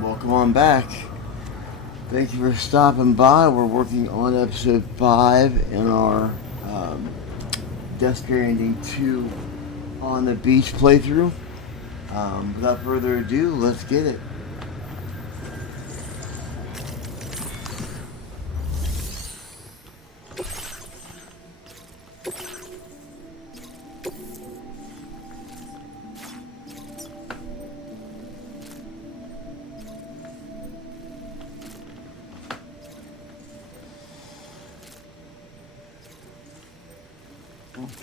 Welcome on back. Thank you for stopping by. We're working on episode 5 in our Death Stranding 2 on the beach playthrough. Without further ado, let's get it.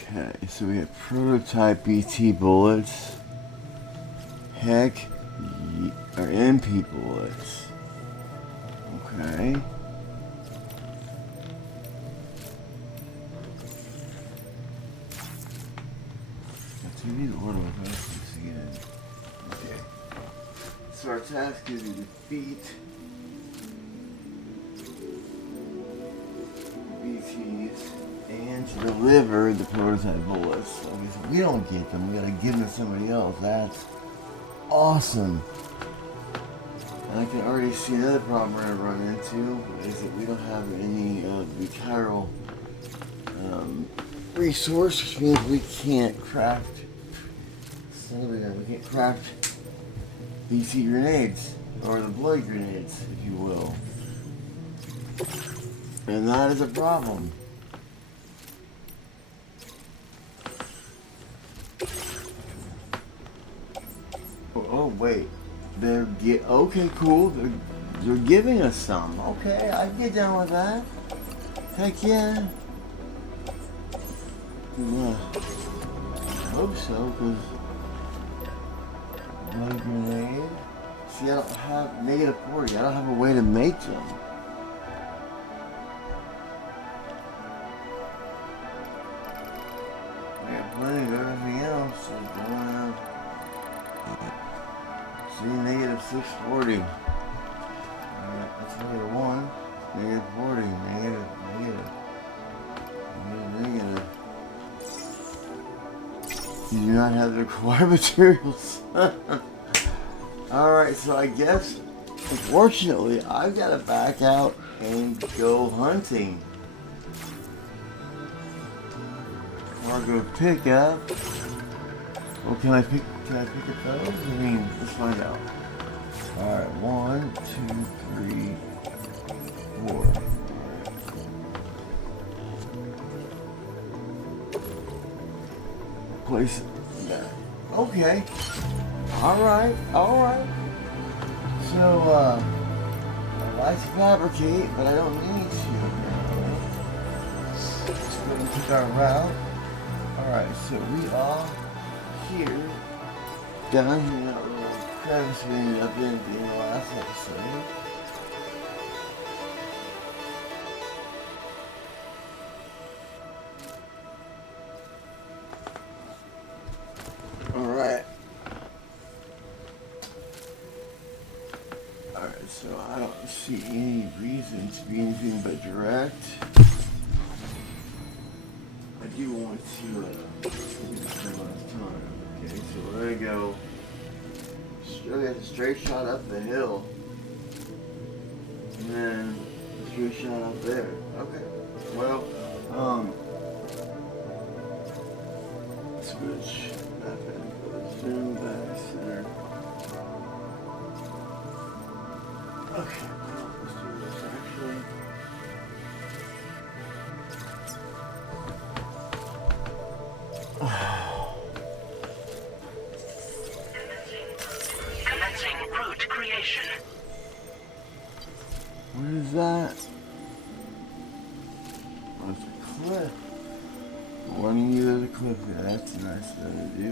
Okay, so we have prototype BT bullets. Heck, or MP bullets. Okay. Let's do these order with us again. Okay. So our task is to defeat BTs and to deliver the prototype bullets. Okay, so we don't get them, we gotta give them to somebody else. That's awesome. And I can already see another problem we're gonna run into is that we don't have any of the chiral resource, which means we can't craft. We can't craft BT grenades or the blood grenades, if you will. And that is a problem. Oh wait, okay, cool. They're giving us some. Okay, I can get down with that. Heck yeah. I hope so, because blood grenade. See, I don't have -40. I don't have a way to make them. I got plenty of everything else. So I don't have. See, -640. Alright, that's -1. -40. Negative. You do not have the required materials. Alright, so I guess, unfortunately, I've got to back out and go hunting. Or go pick up. Well, can I pick up those? I mean, let's find out. Alright, 1, 2, 3, 4. Place that. Okay. Alright. So, I like to fabricate, but I don't need to. Let's go and pick our route. Alright, so we are here, down here in that little crevice we ended up in the last episode. Alright, so I don't see any reason to be anything but direct. I do want to spend a lot of time. Okay, so we're gonna go a straight shot up the hill, and then a straight shot up there. Okay, well, switch that back, zoom back, center. Okay, let's do this actually. What is that? Oh, it's a cliff. Warning you there's a cliff there. That's a nice thing to do.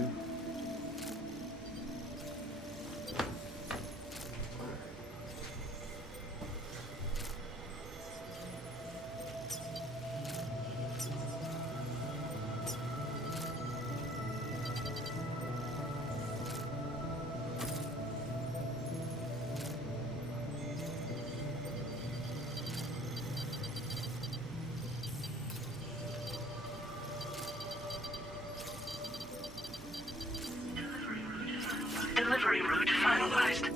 Delivery route finalized.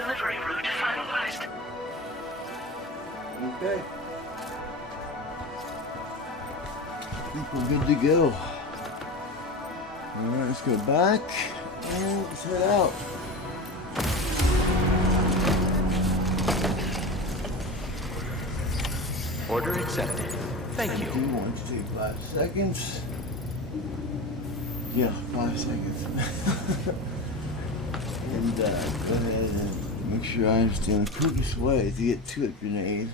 Delivery route finalized. Okay. I think we're good to go. Alright, let's go back and let's head out. Order accepted. Thank you. I do want to take 5 seconds. Yeah, 5 seconds. And go ahead and make sure I understand the quickest way to get to a grenade.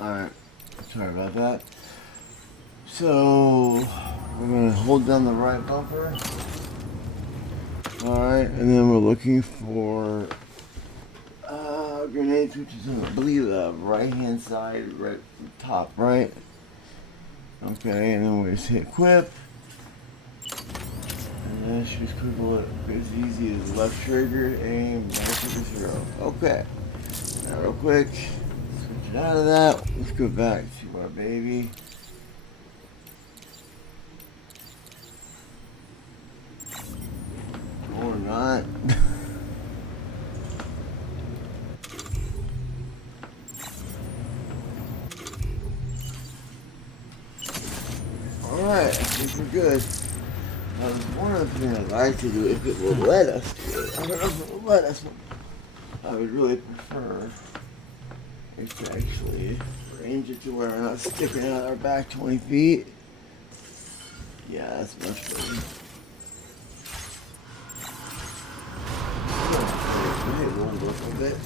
Alright, sorry about that. So, we're going to hold down the right bumper. Alright, and then we're looking for grenades, which is, I believe, the right hand side, right top right. Okay, and then we just hit equip. And then it's just as easy as left trigger, aim, right trigger 0. Okay, now real quick. Get out of that. Let's go back to our baby. Or not. Alright, I think we're good. Now, there's one other thing I'd like to do if it will let us do it. I don't know if it will let us. I would really prefer if to actually range it to where we're not sticking out our back 20 feet. Yeah, that's much better. It rolled up a bit.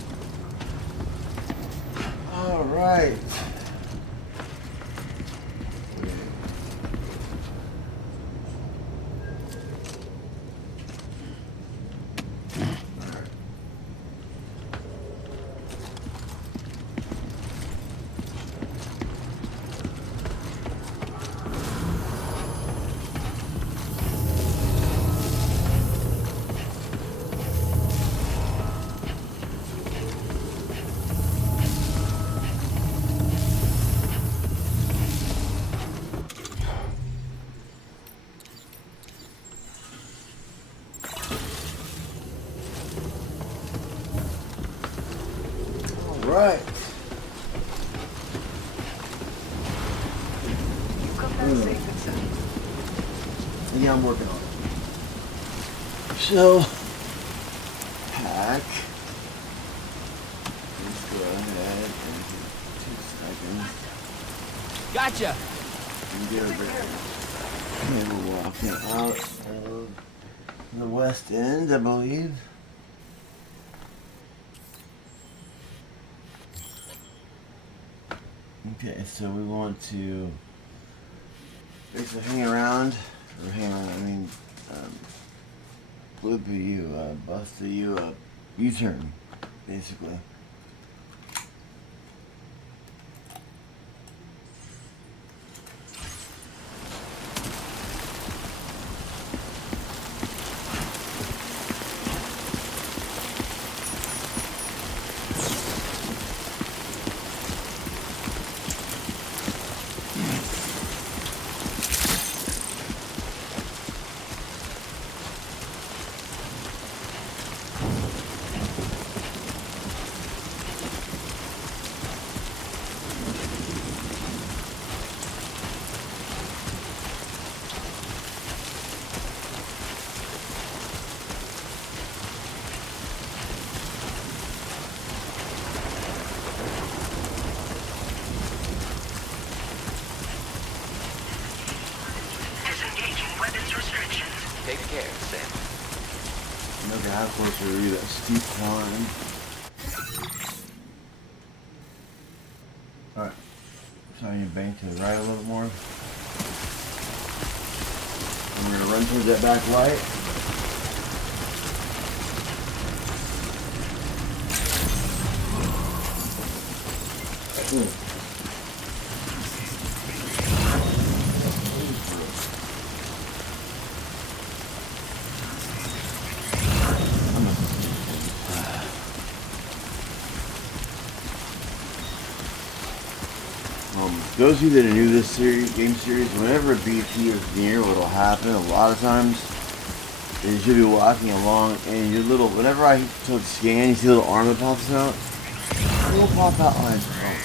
Alright. Right. Yeah, I'm working on it. So, pack. Let's go ahead and 2 seconds. Gotcha. And get over there. And we're walking out of the west end, I believe. Okay, so we want to basically hang around, or flip a U, bust a U, U-turn, basically. Take care, Sam. Another half closer to read that steep climb. Alright. So I need to bank to the right a little more. And we're going to run towards that back light. Those of you that are new to this game series, whenever a BP is near, what'll happen a lot of times is you'll be walking along and your little, whenever I click scan, you see a little arm that pops out, it will pop out on its own.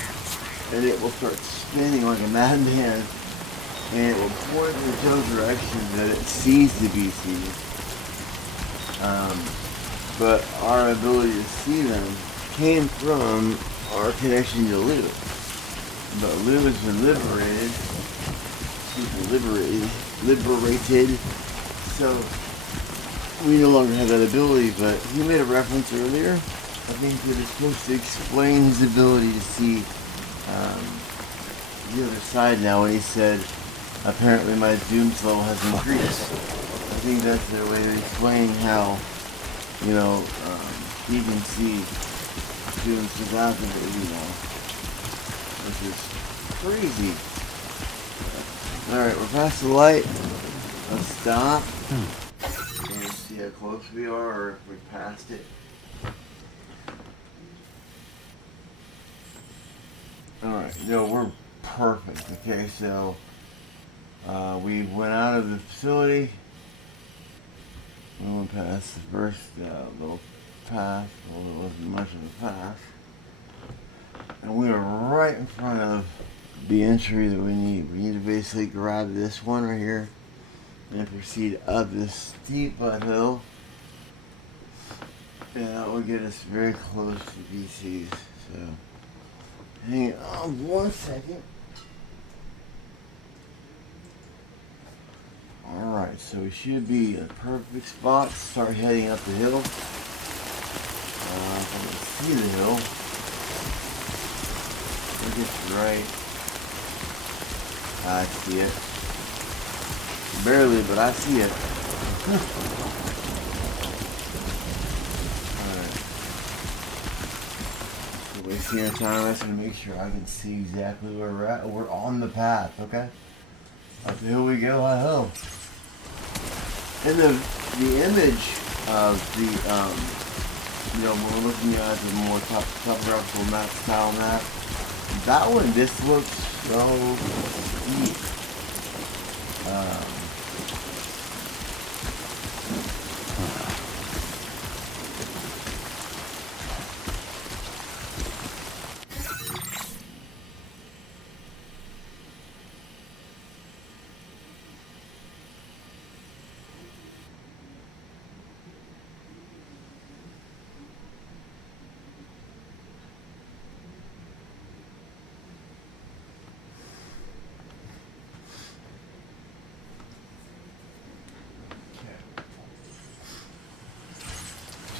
And it will start spinning like a madman, and it will point in the general direction that it sees the BCs. But our ability to see them came from our connection to Lou. But Lou has been liberated, so we no longer have that ability. But he made a reference earlier, I think, that it's supposed to explain his ability to see the other side now, when he said, apparently my zoom level has increased. I think that's their way of explaining how, you know, he can see zooms without the baby now. Which is crazy. Alright, we're past the light. Let's stop. And see how close we are, or if we passed it. Alright, no, we're perfect. Okay, so we went out of the facility. We went past the first little path. Well, there wasn't much of a path. And we are right in front of the entry that we need. We need to basically grab this one right here and proceed up this steep hill. And that will get us very close to BCs. So, hang on 1 second. Alright, so we should be in a perfect spot to start heading up the hill. I can see the hill. I think it's right. I see it. Barely, but I see it. Alright. So wasting our time, I just want to make sure I can see exactly where we're at. We're on the path, okay? Up the hill we go, hi ho. And the image of the, you know, when we're looking at the more topographical map style map, that one, this looks so deep.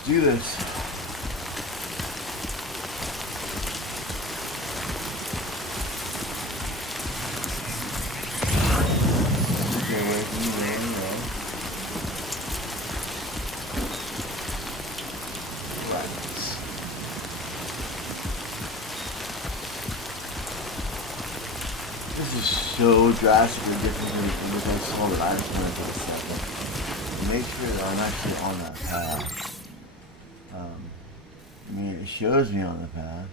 Do this. Okay, wait, right. This is so drastically different than what I saw that I just wanted to set. Make sure that I'm actually on that path. I mean, it shows me on the path.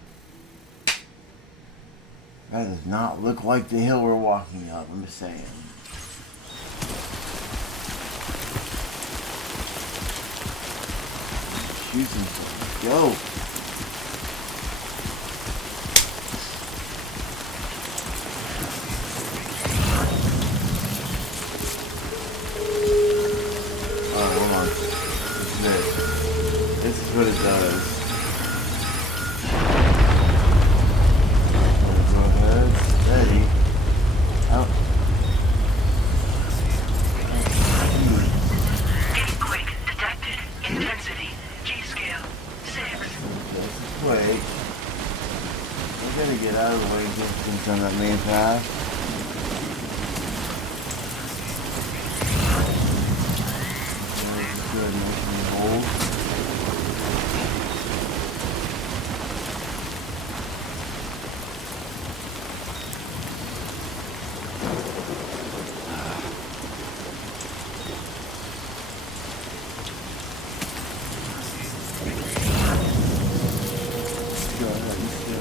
That does not look like the hill we're walking up, I'm just saying. Shoot something. Go! Alright, hold on. This is what it does. On that main path. Good, nice and hold.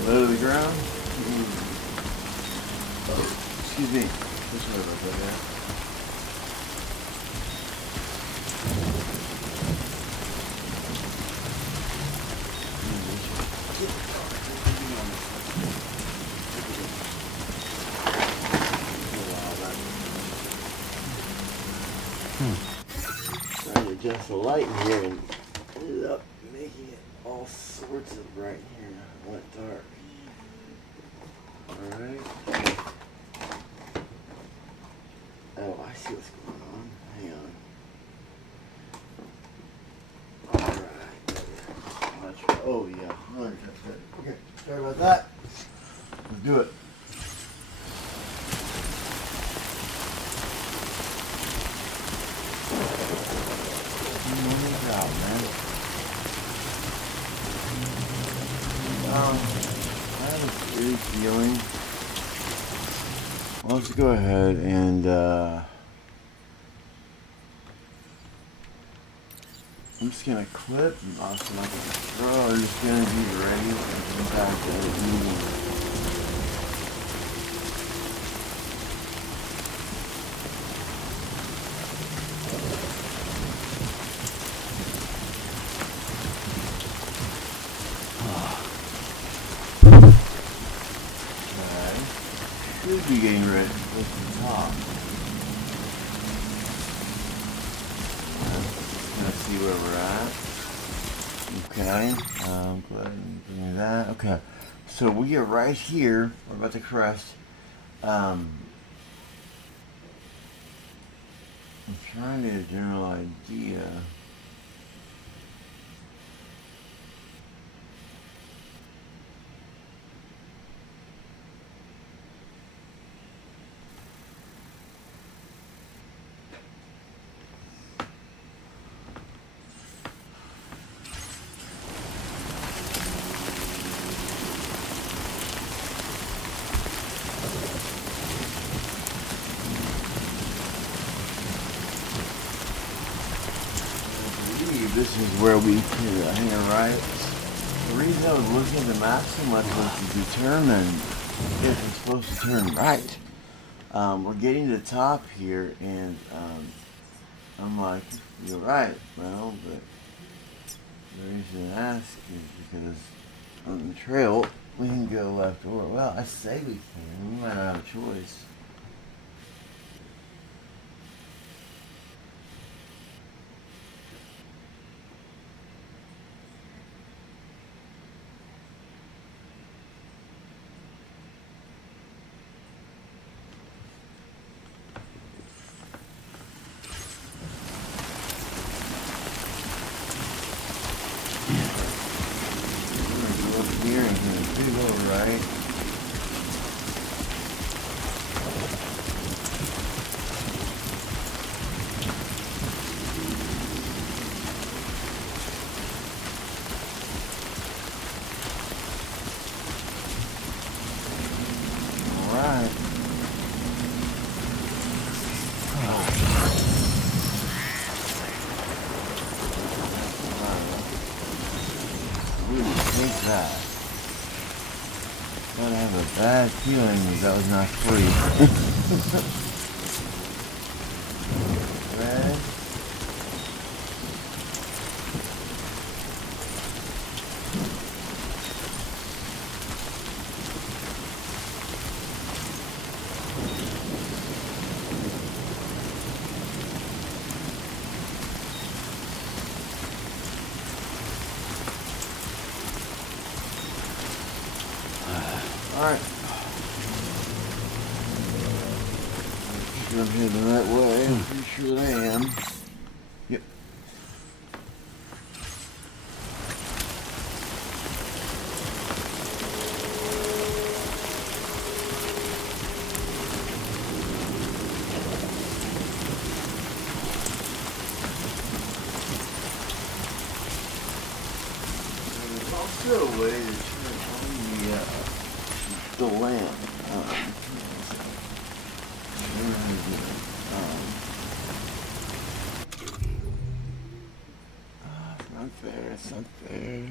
Low to the ground. Oh, excuse me. Sorry about that, man. Trying to adjust the light in here and ended up making it all sorts of bright here. I went dark. Alright. Oh, I see what's going on. Hang on. Alright. Oh, yeah. That's good. Okay. Sorry about that. Let's do it. Good job, man. I have a weird feeling. Well, let's go ahead and I'm just gonna clip and also not gonna throw. I'm just gonna be ready and come back to the meeting. Should be getting ready to go to the top. Let's see where we're at. Okay, go ahead and do that. Okay, so we are right here. We're about to crest. I'm trying to get a general idea. This is where we could hang a right. The reason I was looking at the map so much was to determine if we're supposed to turn right. We're getting to the top here, and I'm like, you're right, well, but the reason I ask is because on the trail we can go left or well. I say we can. We might not have a choice. Bad feeling that was not free. Red. All right. I'm heading the right way. I'm pretty sure that I am. Yep. There's also a way to turn on the lamp. It's not there.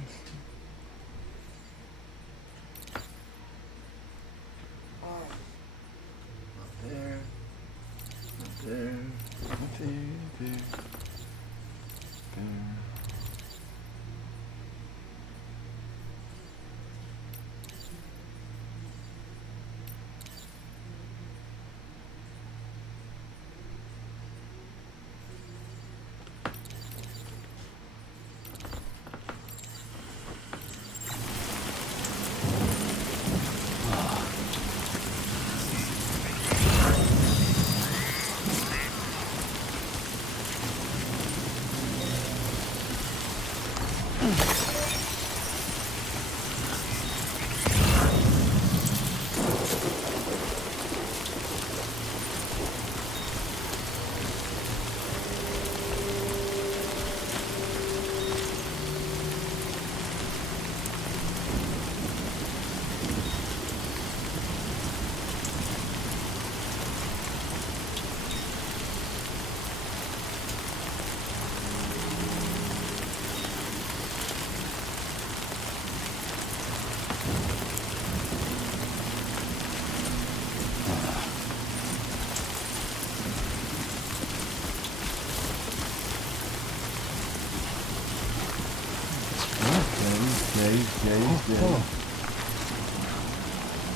He's dead.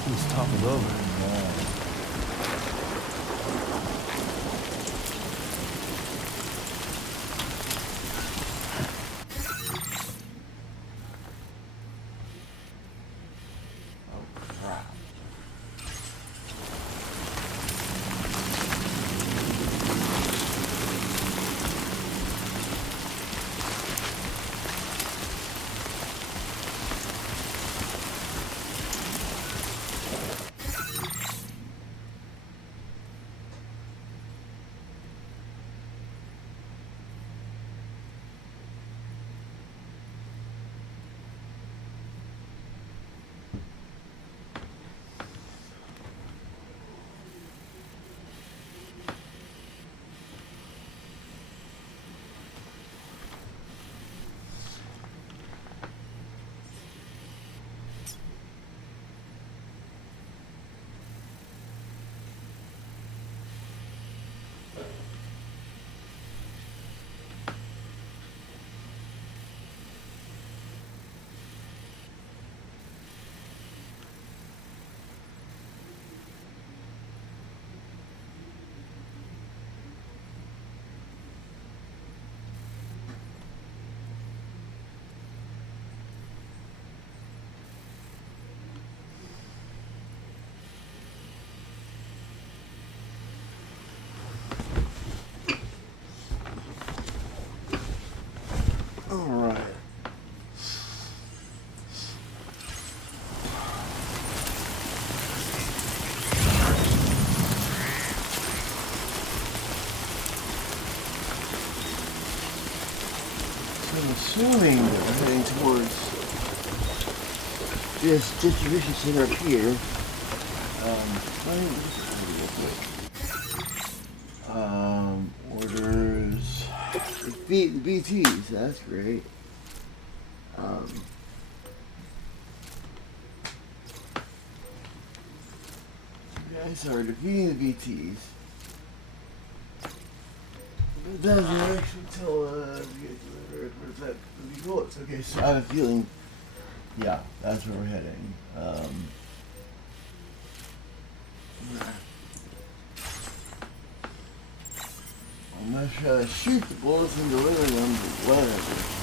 He's toppled over. Alright. So I'm assuming that we're heading towards this distribution center up here. Orders. The BTs, that's great. Okay, sorry, defeating the BTs. But it doesn't actually tell we get delivered. Where's that? The bullets. Okay, so I have a feeling, yeah, that's where we're heading. I'm not sure how to shoot the bullets and deliver them, but whatever.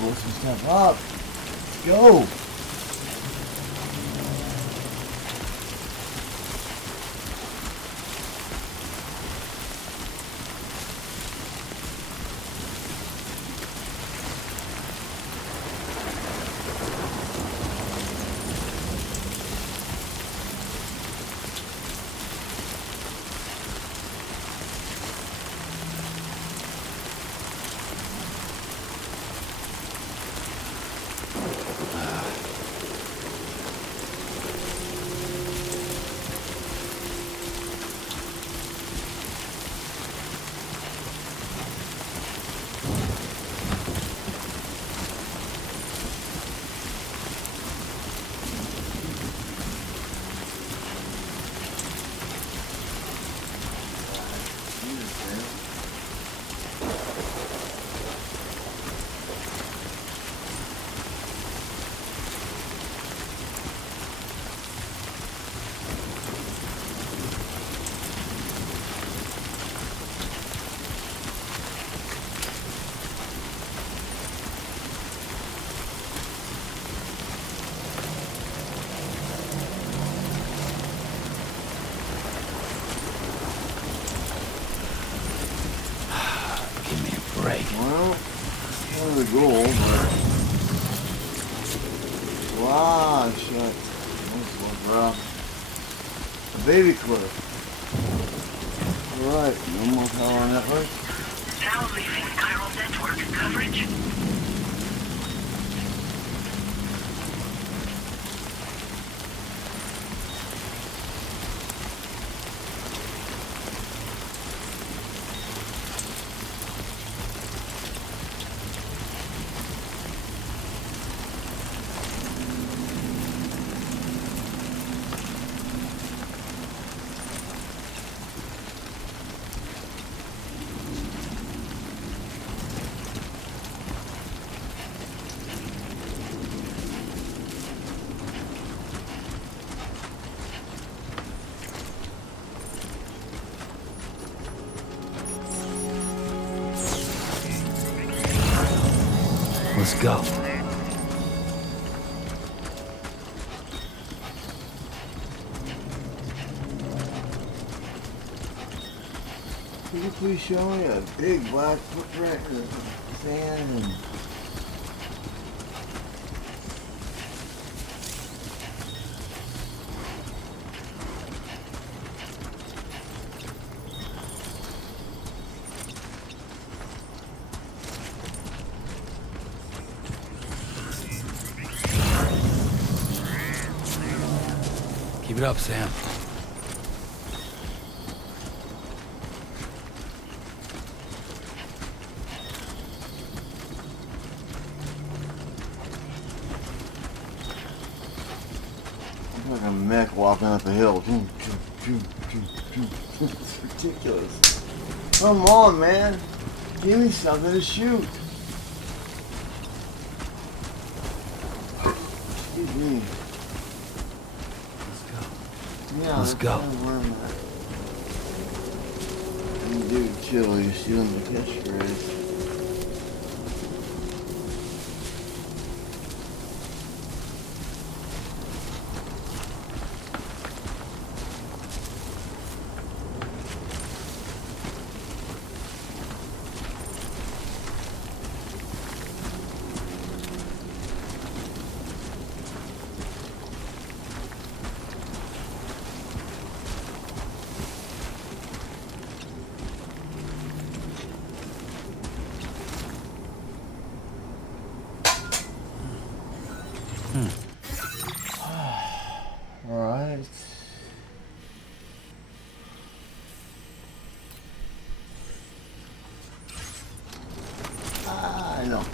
Blow some stuff up. Let's go. Well, kind of the goal, but... Wow, shit. Nice one, bro. A baby clip. Alright, no more power network. Now leaving chiral network coverage. Let's go. Could you please show me a big black footprint in the sand and... Keep it up, Sam. I'm like a mech walking up a hill. It's ridiculous. Come on, man. Give me something to shoot. Excuse me. Yeah, Let's go. Dude, chill. You're stealing the catchphrase. Alright. I know.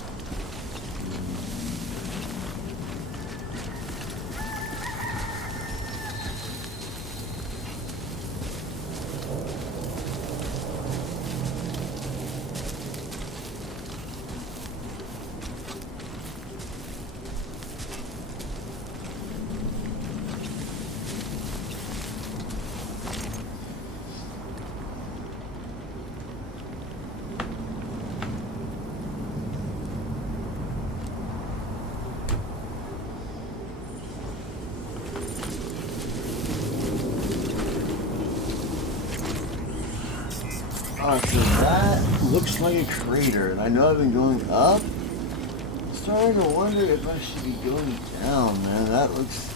Alright, so that looks like a crater, and I know I've been going up. I'm starting to wonder if I should be going down, man. That looks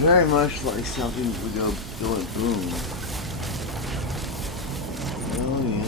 very much like something that would go going boom. Oh yeah.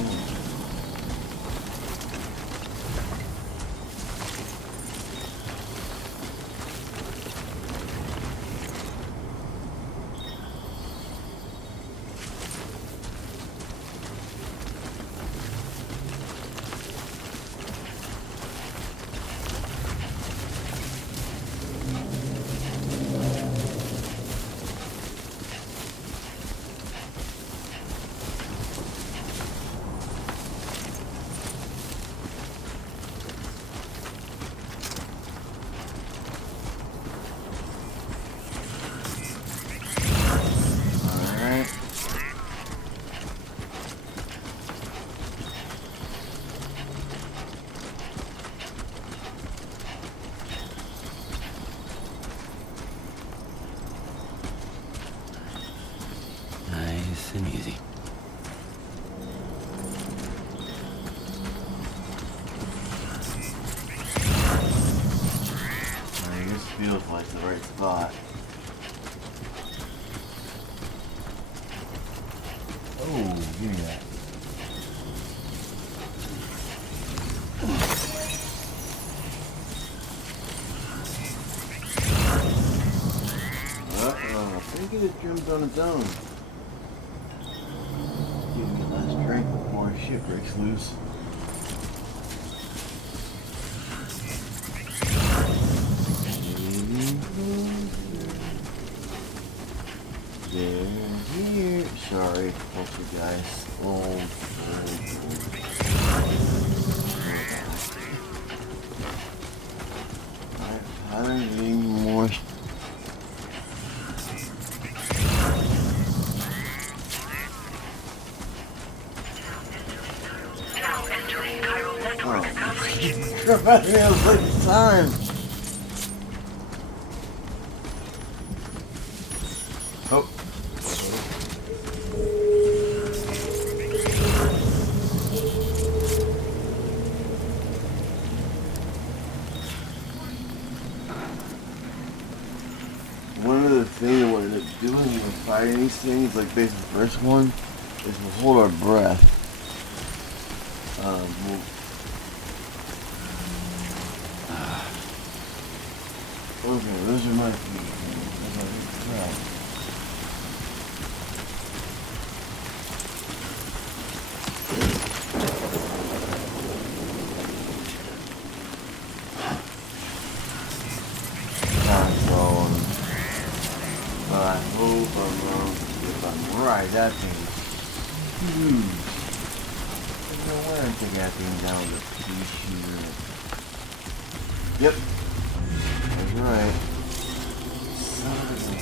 Nice and easy. spot. Oh, give me that. I think it just jumped on its own. Give me a last drink before shit breaks loose. They're here. Sorry, okay guys. Oh. I don't need more. Now entering chiral network coverage. It was time. Oh. One of the things that we'll end up doing when we're fighting these things, like basically the first one, is we'll hold our breath. Okay, those are my feet. Those are crap. But I hope I'm wrong. If I'm right, that thing is huge. There's no way I'm taking that thing down with a pea shooter. Yep. That's right. Son of a...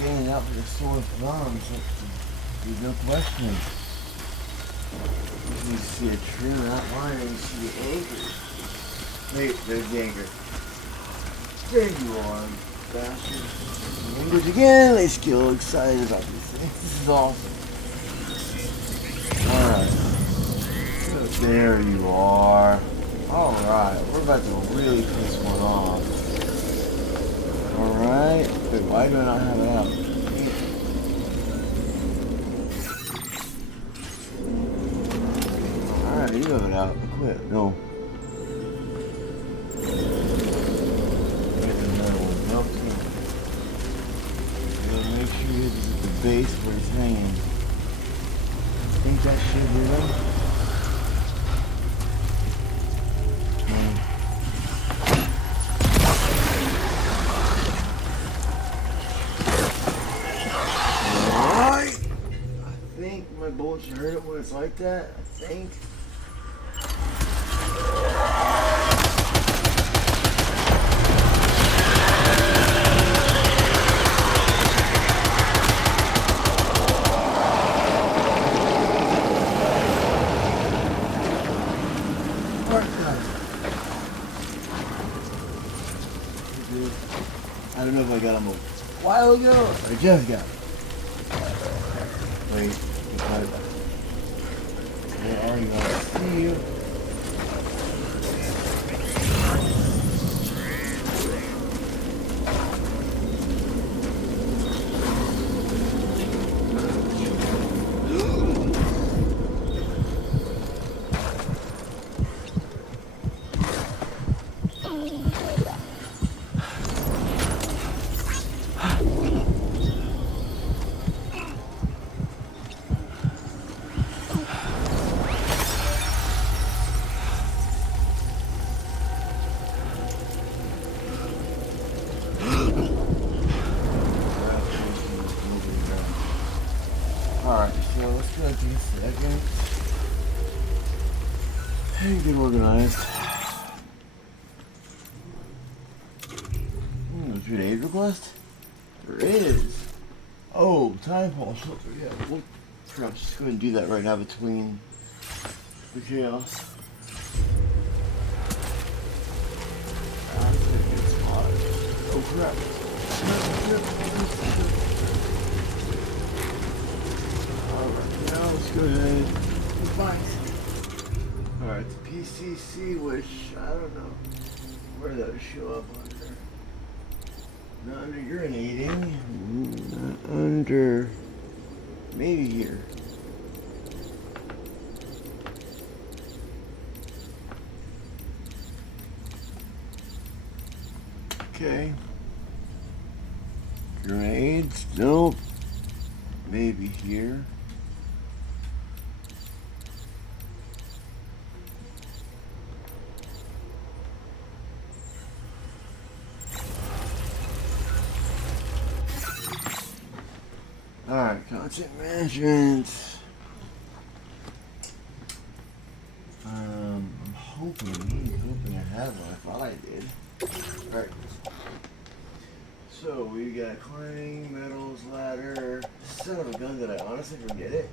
Standing out with a sword of thumbs, there's no question. You see a trim outline and you see the anchor. Wait, there's the anchor. There you are, bastard. Language again, they still excited about these things. This is awesome. Alright. There you are. Alright, we're about to really piss one off. Alright. Wait, why do I not have it out? Alright, you have it out. Quit. No. There's another one. Nope. Gotta make sure this is at the base where he's hanging. I think that should be right. Bullets, you heard it when it's like that, I think. I don't know if I got him a while ago. I just got him. Wait. Where are you? I see you. And get organized. Is there an aid request? There is. Oh, time pulse. Yeah, we'll perhaps just go ahead and do that right now between the chaos. That's a good spot. Oh crap. Alright, now let's go ahead and find. Alright, the PCC, which I don't know where that would show up under. Not under urinating. Not under. Maybe here. Okay. Grenades? Nope. Maybe here. Alright, content management. I'm hoping I have one. I thought I did. Alright. So we got climbing, metals, ladder. Son of a gun, did I honestly forget it?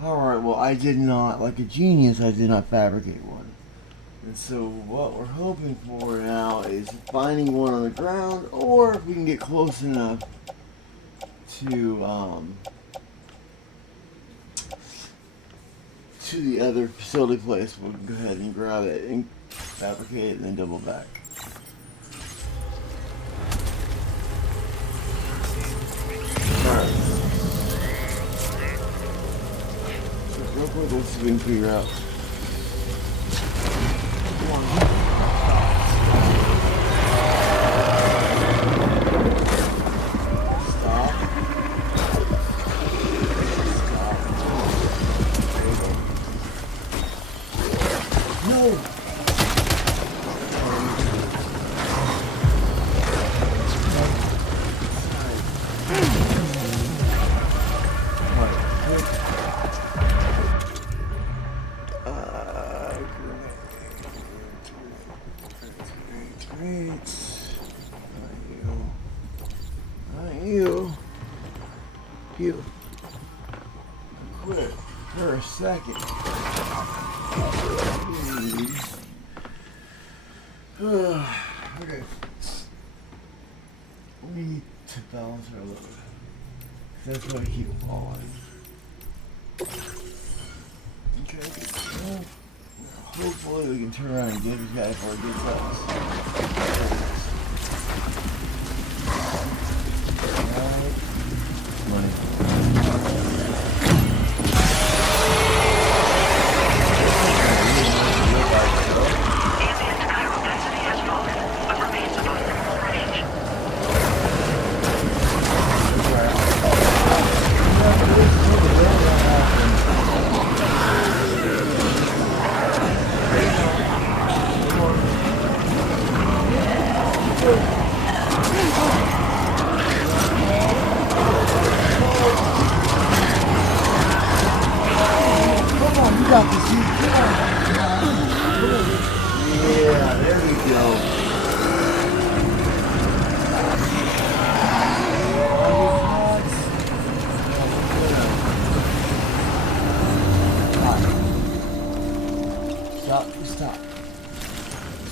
Alright, well I did not, like a genius, I did not fabricate one. And so what we're hoping for now is finding one on the ground, or if we can get close enough to the other facility place, we'll go ahead and grab it and fabricate it and then double back. Alright. So real quick, let's see if we can figure out. You quit for a second. Okay. We need to balance our load. That's why I keep falling. Okay. Well, hopefully we can turn around and get this guy before he gets us. Money.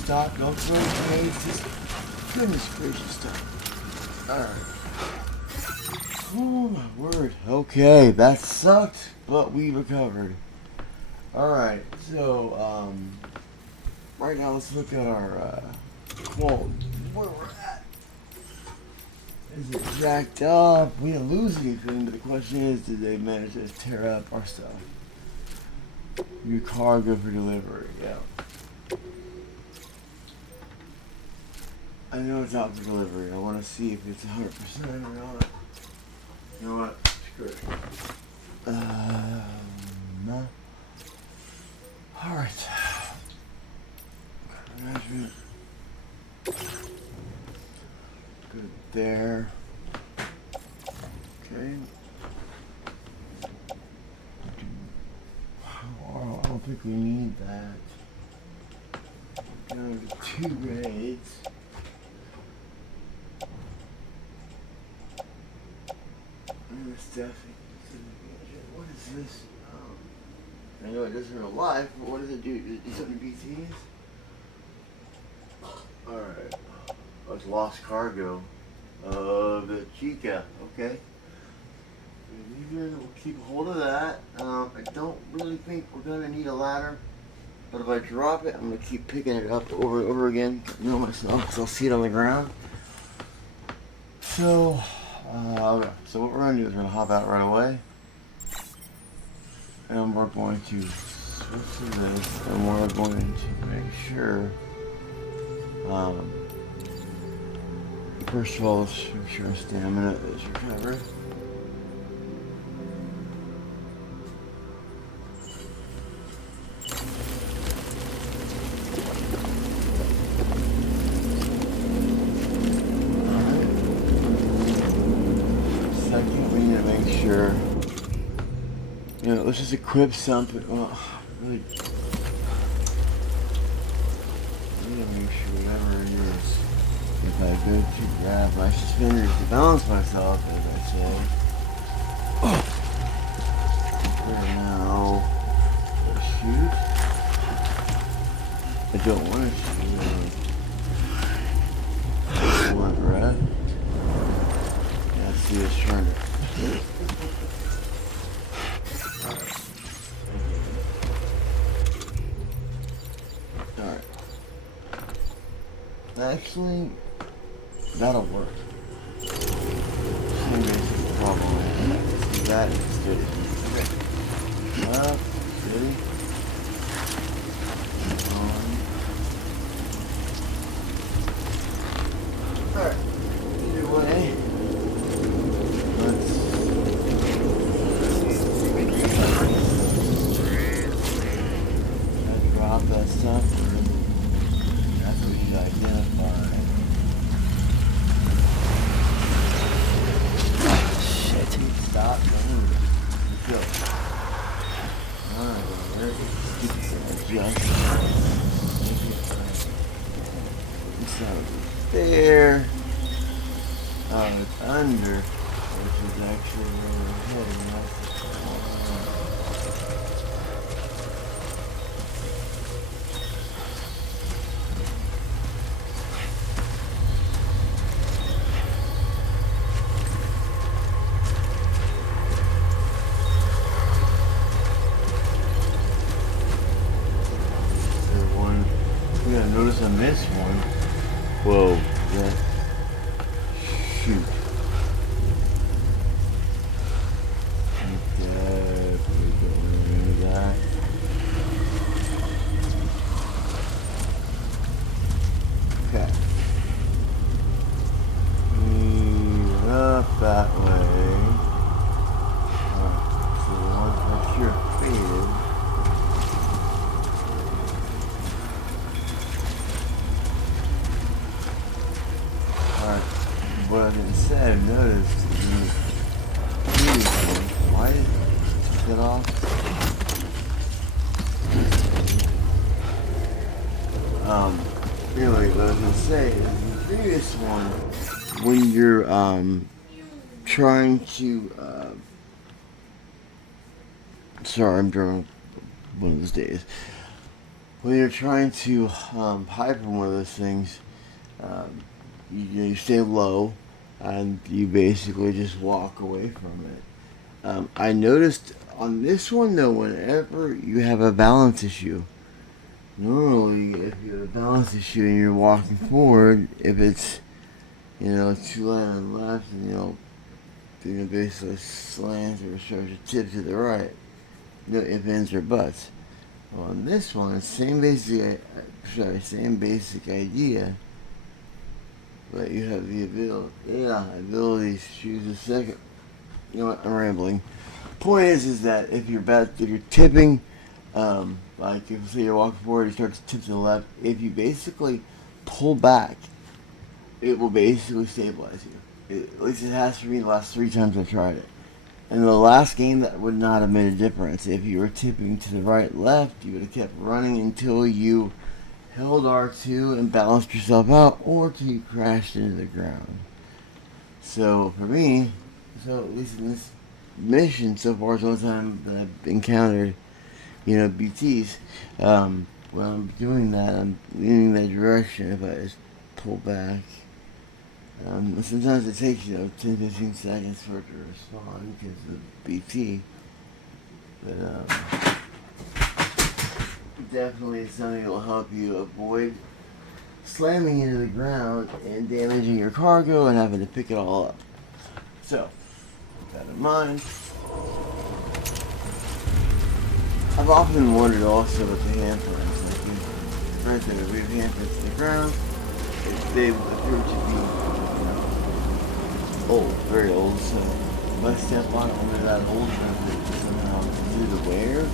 Stop, don't throw grenades, just goodness gracious stuff. Alright. Oh my word. Okay, that sucked, but we recovered. Alright, so, right now let's look at our, quote, where we're at. Is it jacked up? We didn't lose anything, but the question is, did they manage to tear up our stuff? Your cargo for delivery, yeah. I know it's not for delivery. I want to see if it's 100% or not. You know what? Screw it. No. Alright. Management. Good there. Okay. Oh, I don't think we need that. We're going to 2 grades. And this definitely. What is this? I know it does in real life, but what does it do? Does it do something to BTs? Alright. Oh, it's lost cargo of the Chica. Okay. We'll keep hold of that. I don't really think we're going to need a ladder. But if I drop it, I'm going to keep picking it up over and over again. I know myself because I'll see it on the ground. So, okay. So what we're going to do is we're going to hop out right away. And we're going to switch to this. And we're going to make sure, first of all, let's make sure our stamina is recovered. You know, let's just equip something. Well, really, need to make sure whatever it is. If I go to grab my suspenders to balance myself, as I said. For now, let's shoot. I don't want to shoot. Hold my breath. Yeah, see us trying to. Actually, that'll work. Same basic problem. Let's do that instead. Up, steady. On. Alright. Either way, let's drop that stuff. That's what we need to identify. Shit. Stop. Let's go. Alright, where is it's over there. Oh, it's under, which is actually where we're heading. Notice on this one. Whoa, yeah. Shoot. Definitely going into that. Okay. Move up that way. Alright, so the ones that you're faded. What I didn't say, I've noticed why did it get off? Anyway, what I was going to say is the previous one, when you're trying to sorry, I'm during one of those days. When you're trying to hide from one of those things, you stay low and you basically just walk away from it. I noticed on this one though, whenever you have a balance issue, normally if you have a balance issue and you're walking forward, if it's, too light on the left and basically slants or starts to tip to the right, no ifs, ands, or buts. Well, on this one, same basic idea. But you have the ability to choose a second. You know what? I'm rambling. Point is that if you're tipping, like if say you're walking forward, you start to tip to the left. If you basically pull back, it will basically stabilize you. At least it has for me the last 3 times I've tried it. And the last game, that would not have made a difference. If you were tipping to the right, left, you would have kept running until you held R2 and balanced yourself out, or till you crashed into the ground. So for me, at least in this mission so far, it's the only time that I've encountered, BTs. When I'm doing that, I'm leaning that direction if I just pull back. Sometimes it takes, 10-15 seconds for it to respond because of BT. But, definitely something that will help you avoid slamming into the ground and damaging your cargo and having to pick it all up. So, keep that in mind. I've often wondered also with the handprints. Like, for instance, if we have handprints to the ground, they appear to be old, very old, so if I step on it when they're that old enough that somehow do the wear.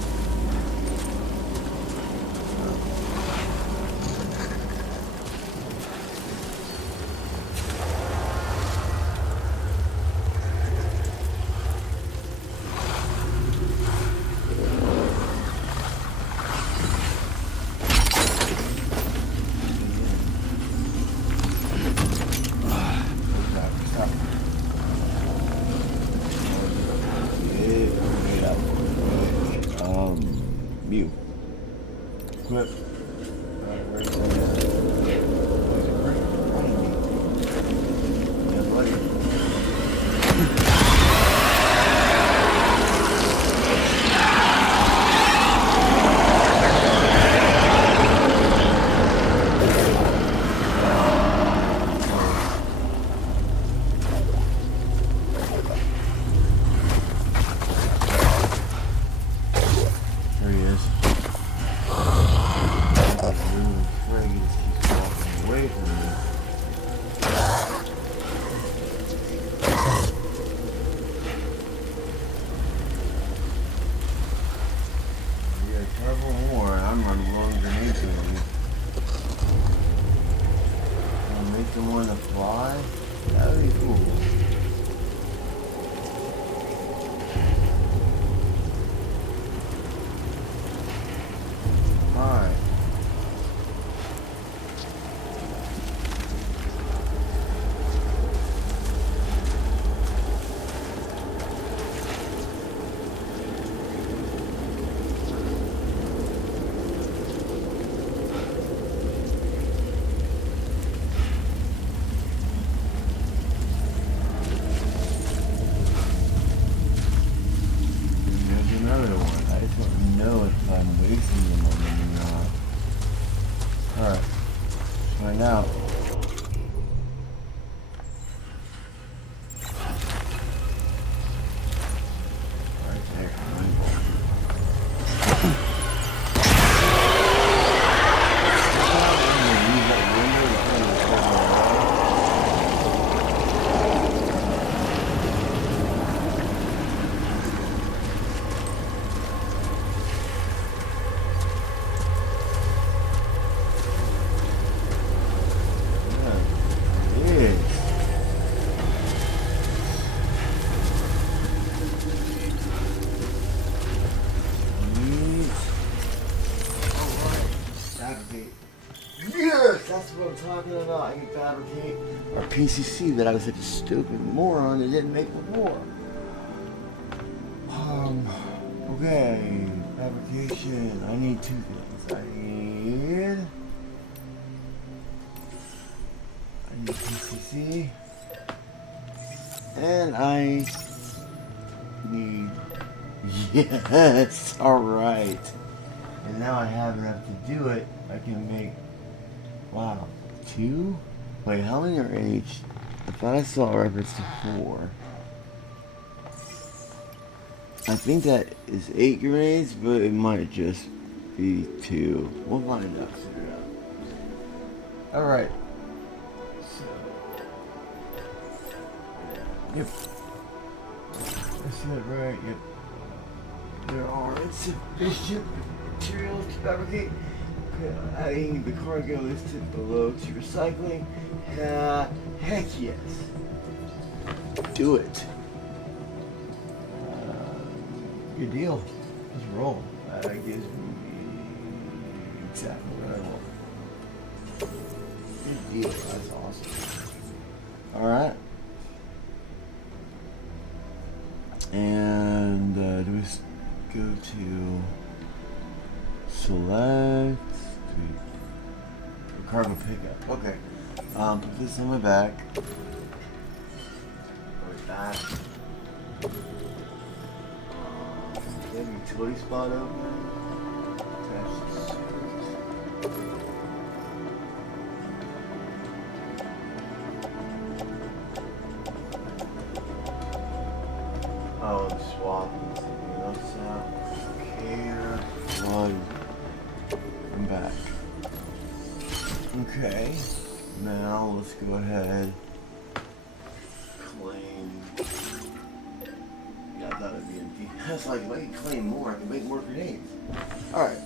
Talking about, I can fabricate our PCC that I was such a stupid moron that didn't make before. Okay, fabrication. I need 2 things. I need PCC, and I need, yes, alright. And now I have enough to do it. I can make, wow, 2? Wait, how many are in each? I thought I saw a reference to 4. I think that is 8 grenades, but it might just be 2. We'll find out soon enough. Alright. So. Yep. I see that right, yep. There are insufficient materials to fabricate. Adding the cargo is to below to recycling. Heck yes. Do it. Good deal. Let's roll. That gives me exactly what I want. Good deal. That's awesome. Alright. And do we go to select? Cargo pickup. Okay. Put this on my back. Like that. Get a utility spot open. Attach the suit. Oh, I'm swapping something else out. Care. Plug. I'm back. Okay. Now let's go ahead. Claim. Yeah, I thought it'd be empty. That's like, if I can claim more, I can make more grenades. Alright.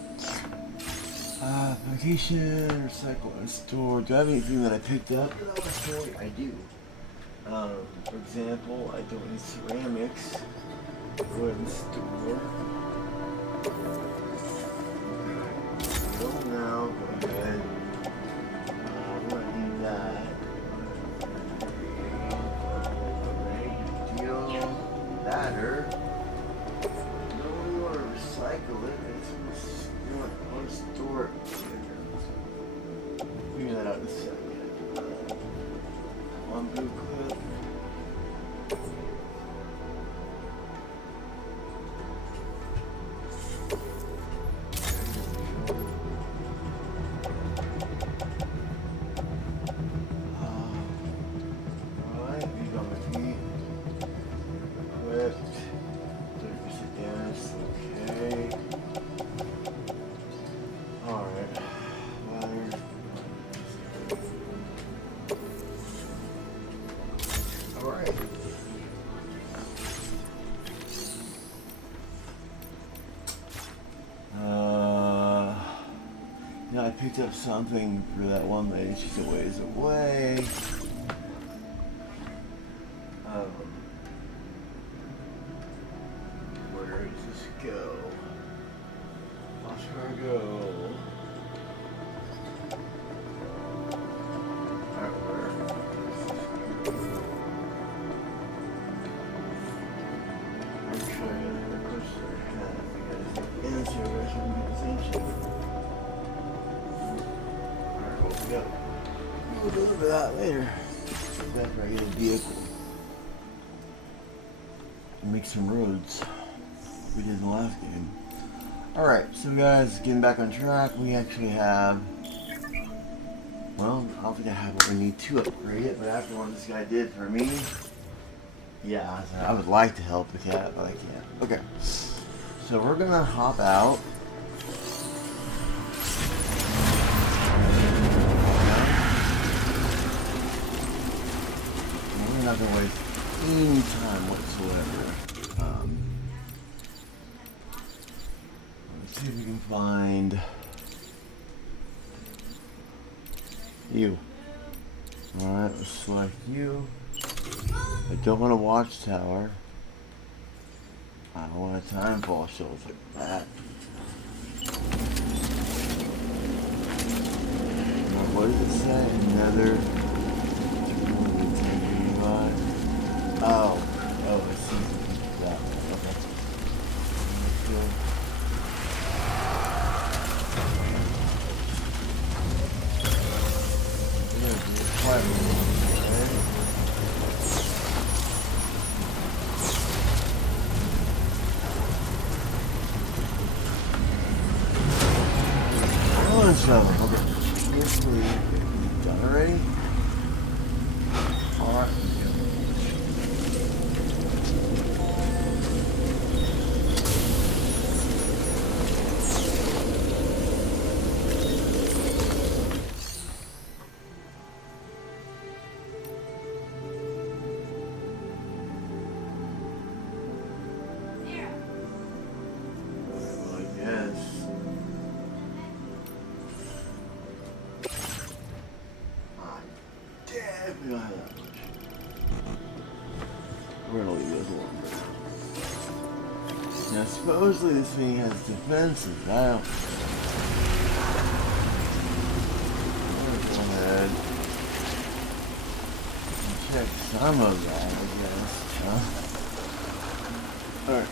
Application, recycle, and store. Do I have anything that I picked up that I want to store? I do. For example, I don't need ceramics. Go ahead and store. Go now, go ahead. I'm gonna need that. Deal. Ladder. No, we want to recycle it. We want to store it. Figure that out in a second. One blue clip. I picked up something for that one lady. She's a ways away. Where does this go? Lost cargo. Alright, where does this go? I'm sure I gotta push their head because the answer where I can get the same shit. Go. We'll deliver that later. After I get a vehicle. Make some roads. We did in the last game. Alright, so guys, getting back on track, we actually have, well, I don't think I have what we need to upgrade it, but after what this guy did for me, yeah, I would like to help the cat, but I can't. Okay, so we're gonna hop out. We're not gonna waste any time whatsoever. Let's see if we can find you. Alright, let's select you. I don't want a watchtower. I don't want a time fall shells like that. Now, what does it say? Another. Oh, I see. That one. Okay. Okay. Here's 3. Done already? really goes a little bit. Now, supposedly this thing has defenses. I don't. I'll go ahead and check some of that, I guess. Alright.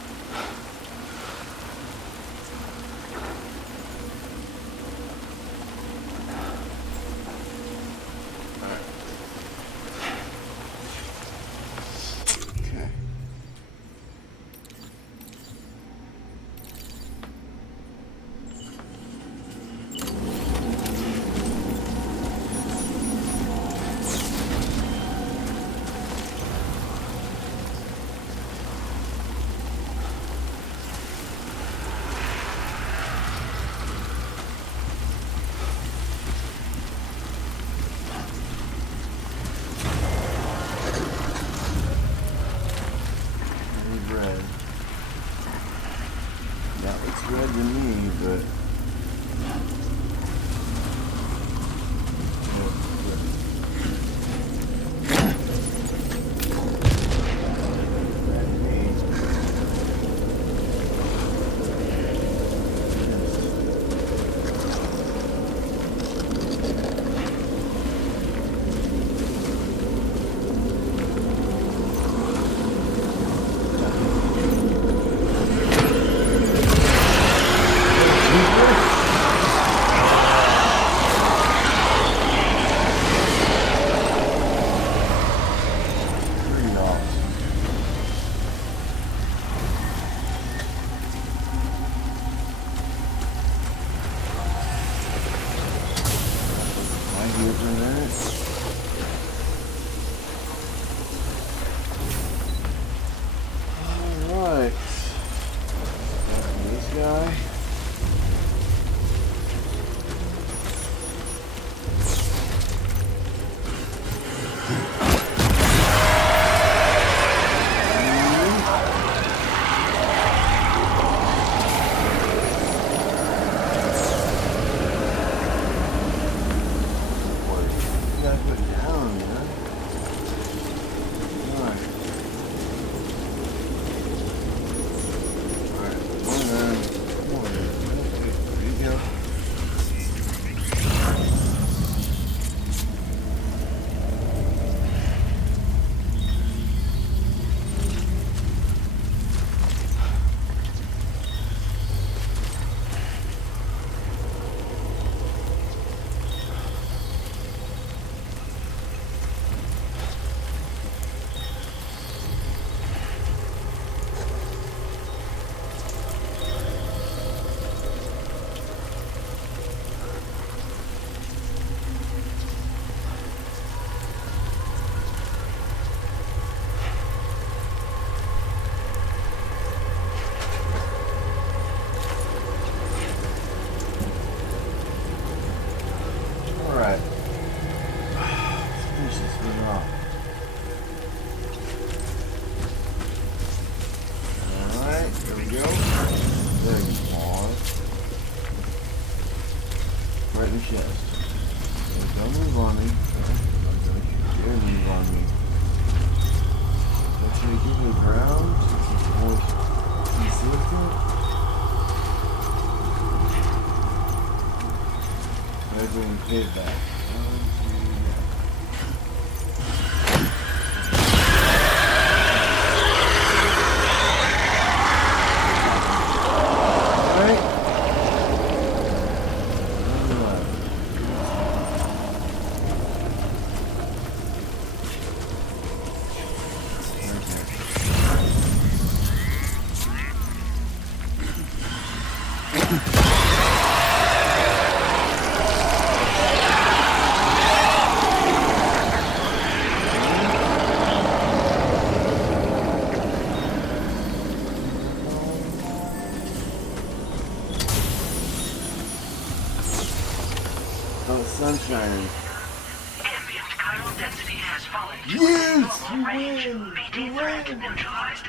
Ambient chiral density has fallen to Yes! a normal range. BT threat neutralized.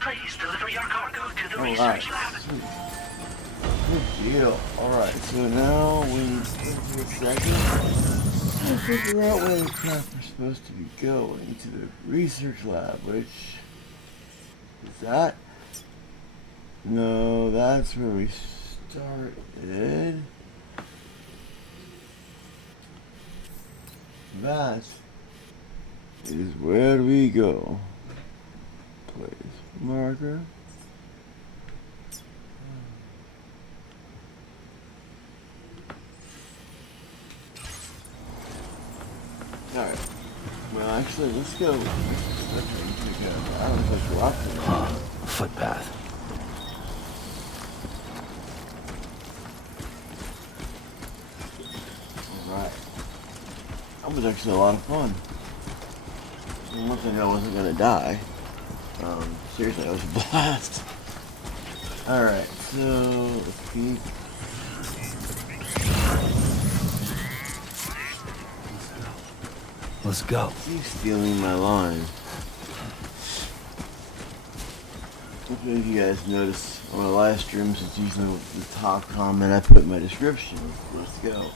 Please deliver your cargo to the research lab. Good deal. Alright, so now we need to a second to figure out where the crap we're supposed to be going to the research lab, which Is that? No, that's where we started. That is where we go. Place marker. Alright. Well, actually, let's go. I don't know if I should walk to that. Huh. A footpath. Alright. That was actually a lot of fun. And once I knew I wasn't gonna die. Seriously, that was a blast. Alright, so let's keep. Let's go. He's stealing my line. Hopefully you guys notice on my live streams, it's usually the top comment I put in my description. Let's go.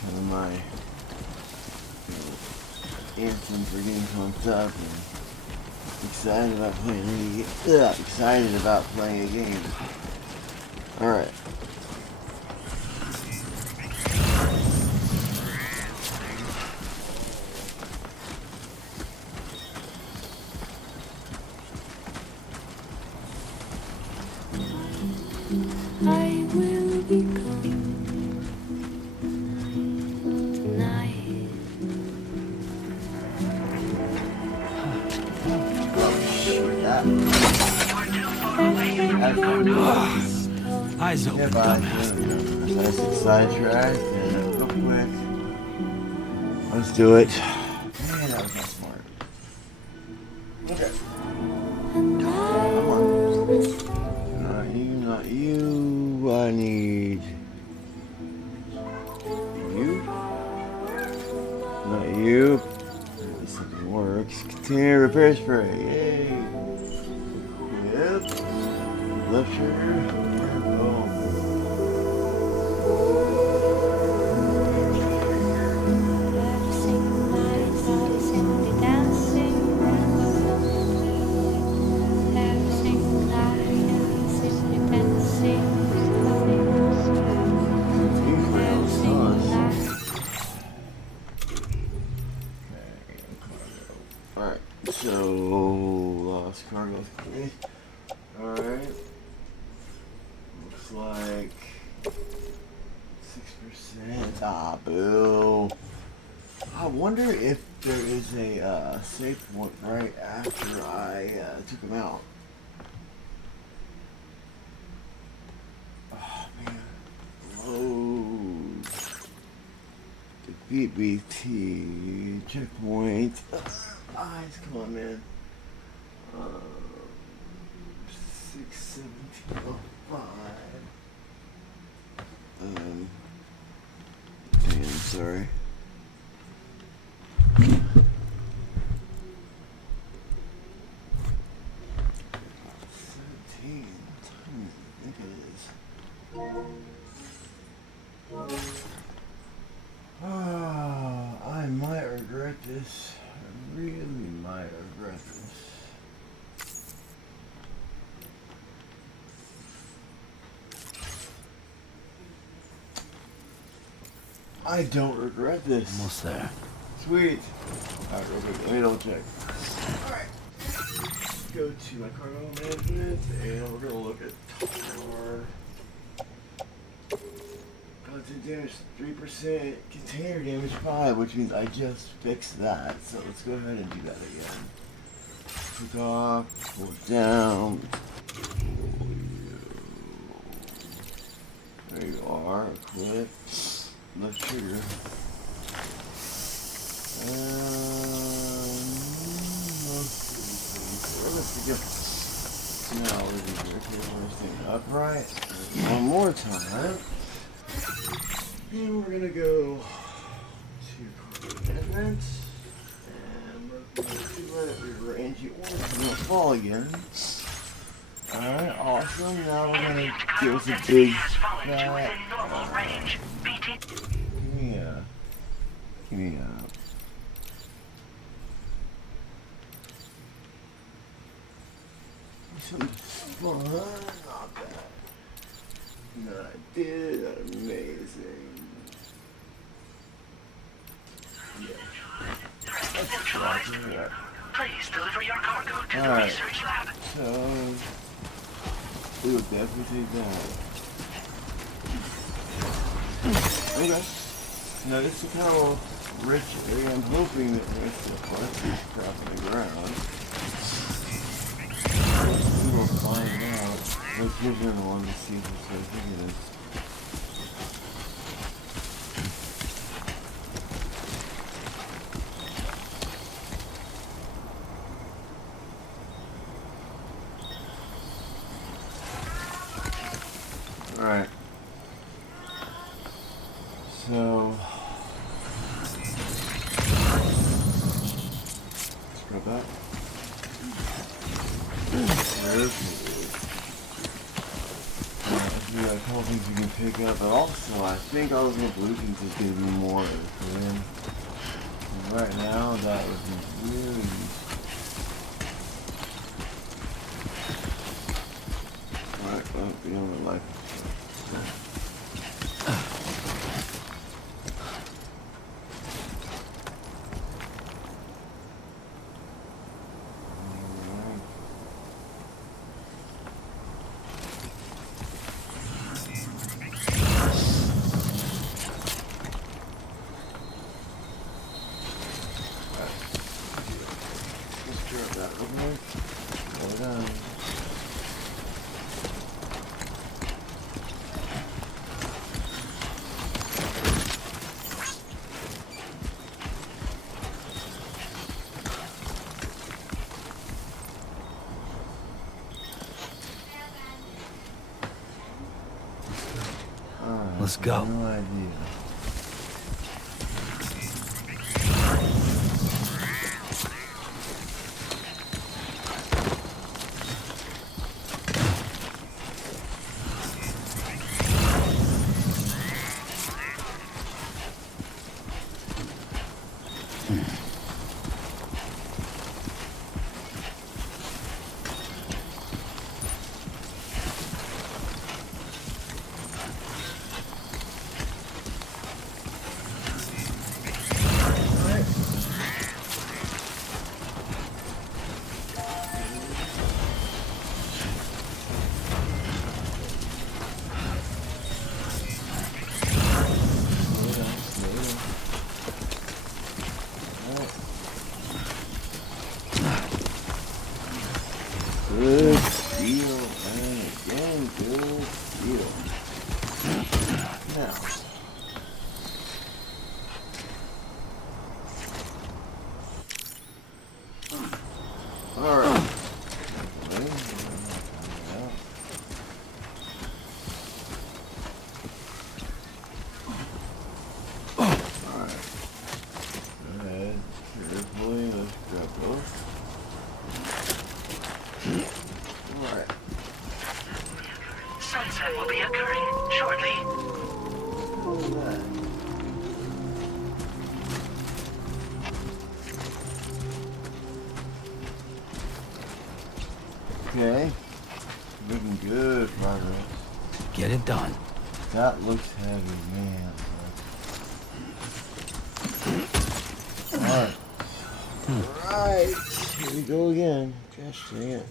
Kind of my anthem for getting pumped up and excited about playing a game. Alright. I will be gone tonight. Eyes open, Yeah, dumbass. nice and sidetracked and real quick. Let's do it. Man, that was not smart. Okay. Come on. Not you. I need you. Not you. This something works. Continue repair spray. Yay. Yep. Left trigger. Boom. Alright, so lost cargo. Alright. Looks like 6%. Ah, boo. I wonder if there is a safe point right after I took him out. Oh, man. Load. Defeat BT. Checkpoint. Eyes, come on, man. 61705. Damn, sorry. 17. What time is it? I think it is. I might regret this. I really might regret this. I don't regret this. Almost there. Sweet. Alright, real quick. Let me double check. Alright. Let's go to my cargo management and we're going to look at Toro. Content damage 3%, container damage 5, which means I just fixed that. So let's go ahead and do that again. Click off, pull it down. There you are, equip. Left trigger. Let's go. Now we're going to do this thing upright. One more time. And we're going to go to management. And we're going to let it rearrange the order. It's going to fall again. Alright, awesome. Now we're going to give us a big fat. Give me a. too fun. Not bad. No, I did. Amazing. Yeah. Let's try it. Please deliver your cargo to the Alright. research lab. So, we will definitely take that. Okay. Now this is kind of rich area. I'm hoping that there's the plastic crap on the ground. We will find out. Let's give them one to see if it's like it is. Alright. So let's go back. There's we got a couple things you can pick up, but also I think all those little blue things is going to be more at the end. And right now that would be really useful. Alright, well, the only life. Let's go. No idea. Good deal, and again, good deal. Now, alright. Alright. Go ahead, carefully, let's grab those. Alright. Sunset will be occurring shortly. Okay. Looking good progress. Get it done. That looks heavy, man. Alright. Alright. Here we go again. Gosh dang it.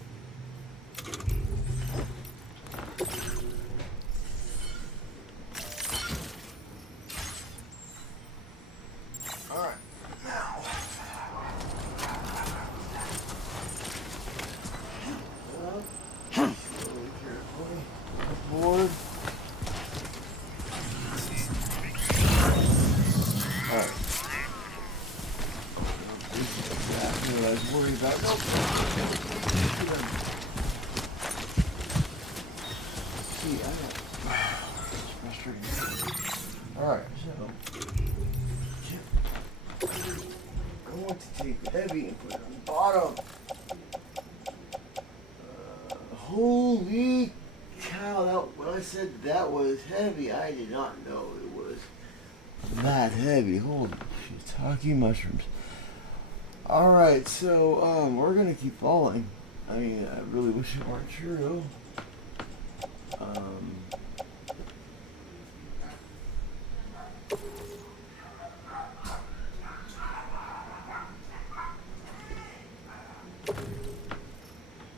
Alright. Now. Really carefully. Forward. Alright. This is exactly what I was worried about. Nope. See, I got frustrating. Alright, so I want to take the heavy and put it on the bottom. Holy cow, when I said that was heavy, I did not know it was that heavy. Holy shiitake mushrooms. Alright, so we're gonna keep falling. I mean, I really wish it weren't true.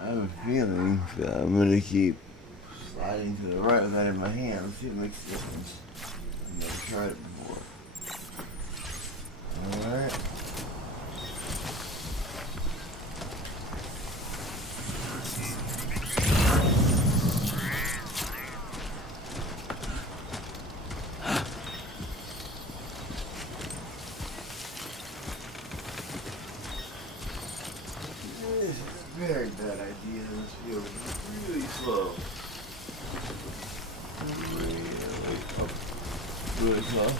I have a feeling that I'm gonna keep sliding to the right with that in my hand. Let's see if it makes a difference. I've never tried it before. Alright. Very bad idea. This feels really slow. Really slow.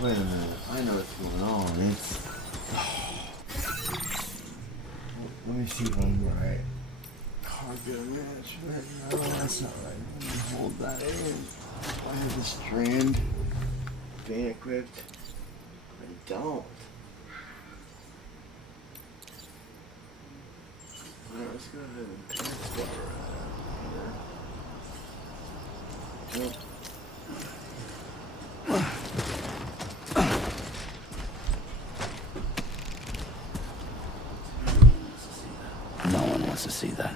Wait a minute. I know what's going on. It's. Let me see if I'm right. Cargo match. No, that's not right. Let me hold that in. I have the strand being equipped. I don't. Alright, let's go ahead and transfer that out here. No one wants to see that.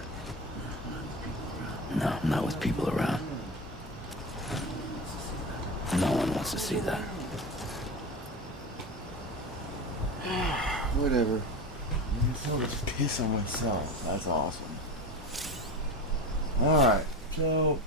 No, not with people around. No one wants to see that. Whatever. I guess I'll just piss on myself. That's awesome. Alright, so...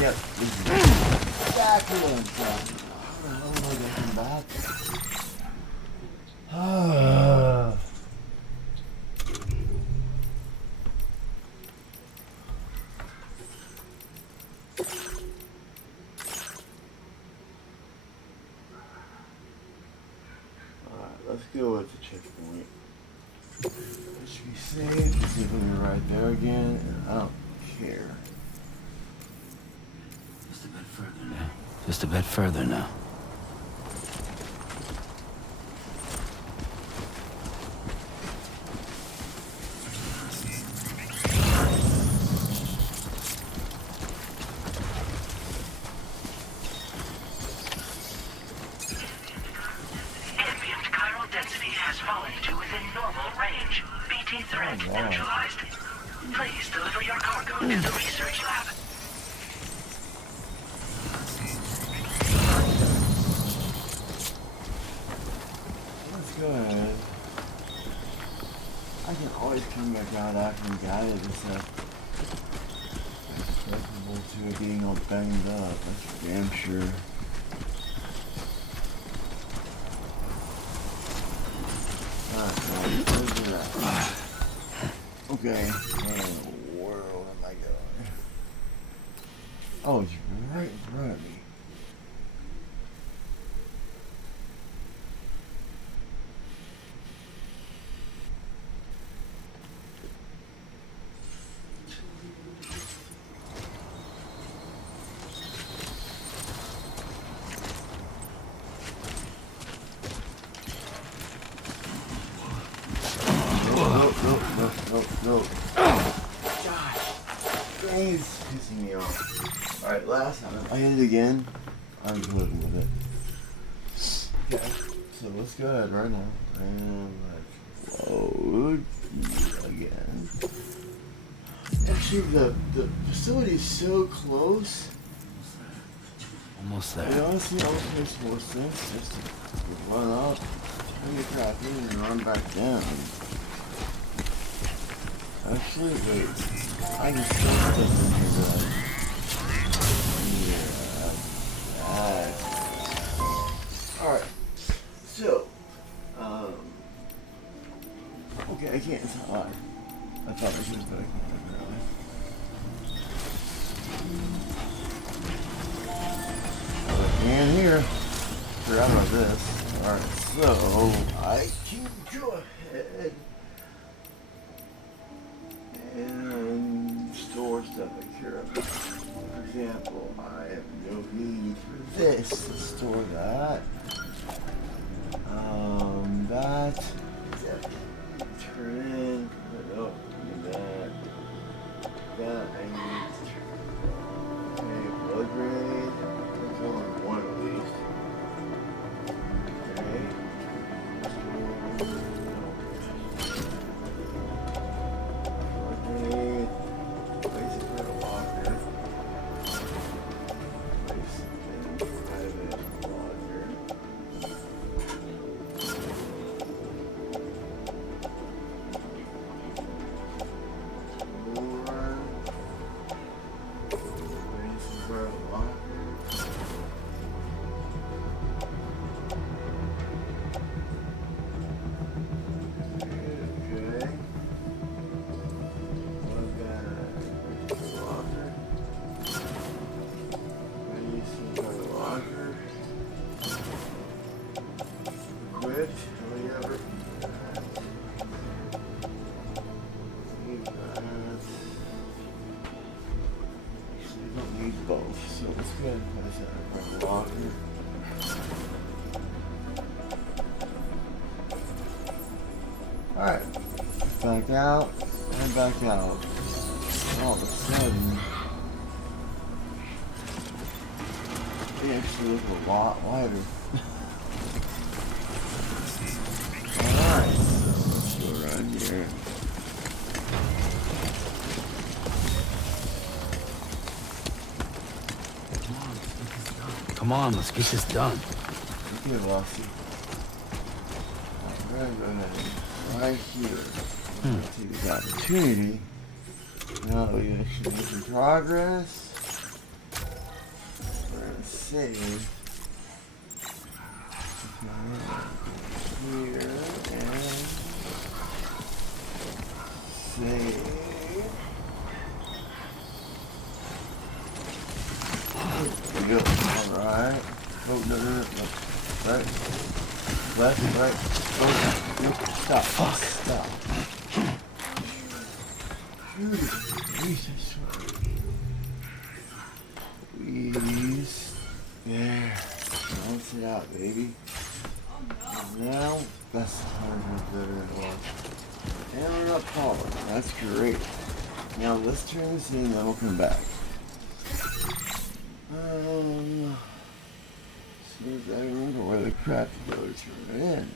Yep, this is exactly what I'm trying. How the hell am I getting back? Alright, let's go with the checkpoint. It should be safe. It's going to be right there again, and I don't care. Just a bit further now. Ambient chiral density has fallen to within normal range. BT threat neutralized. Please deliver your cargo to the research lab. Good. I can always come back out after we got it and stuff. Acceptable to it being all banged up, that's for damn sure. Alright, where's it at? Okay, where in the world am I going? Oh, it's right in front of me. No. Gosh. Dang, it's pissing me off. Alright, last time. I hit it again. I'm just living with it. Okay. So let's go ahead right now. And let's load again. Actually, the facility is so close. Almost It there. honestly almost makes more sense just to run up, turn your crap in, and run back down. Actually, wait. I can still stuff in here, guys. Yeah, here. Forgot about this. Alright, so I can go ahead and store stuff I care about. For example, I have no need for this to store that. That turn in, oh, that I need to turn. Okay, blood grenade. There's only one at least. Okay. Blood grenade. Place it for a locker. Place it in private locker. Alright, back out, and back out. All of a sudden, they actually look a lot lighter. Alright, let's go around here. Come on, let's get this done. Okay, Lassie. I'm gonna go ahead. Right here. Take this opportunity. Now that we actually make some progress, we're gonna save here and save. There we go. Alright. Oh, no. Right. Left, right. Oh, stop. Fuck. Stop. Jesus. Please. There. Balance it out, baby. Now, best time better than one. And we're not falling. That's great. Now, let's turn this in, then we'll come back. As soon as I remember where the crap to go to turn it in.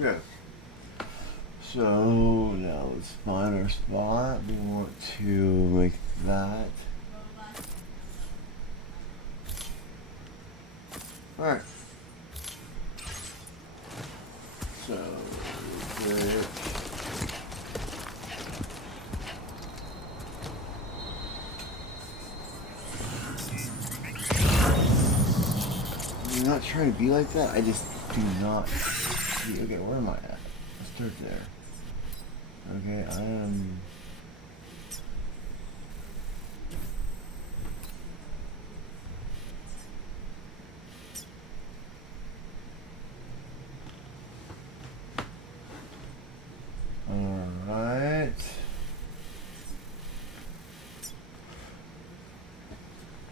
Okay. So now let's find our spot. We want to make that. Alright. So there. I'm not trying to be like that. I just do not. Okay, where am I at? Let's start there. Okay, I am. Alright.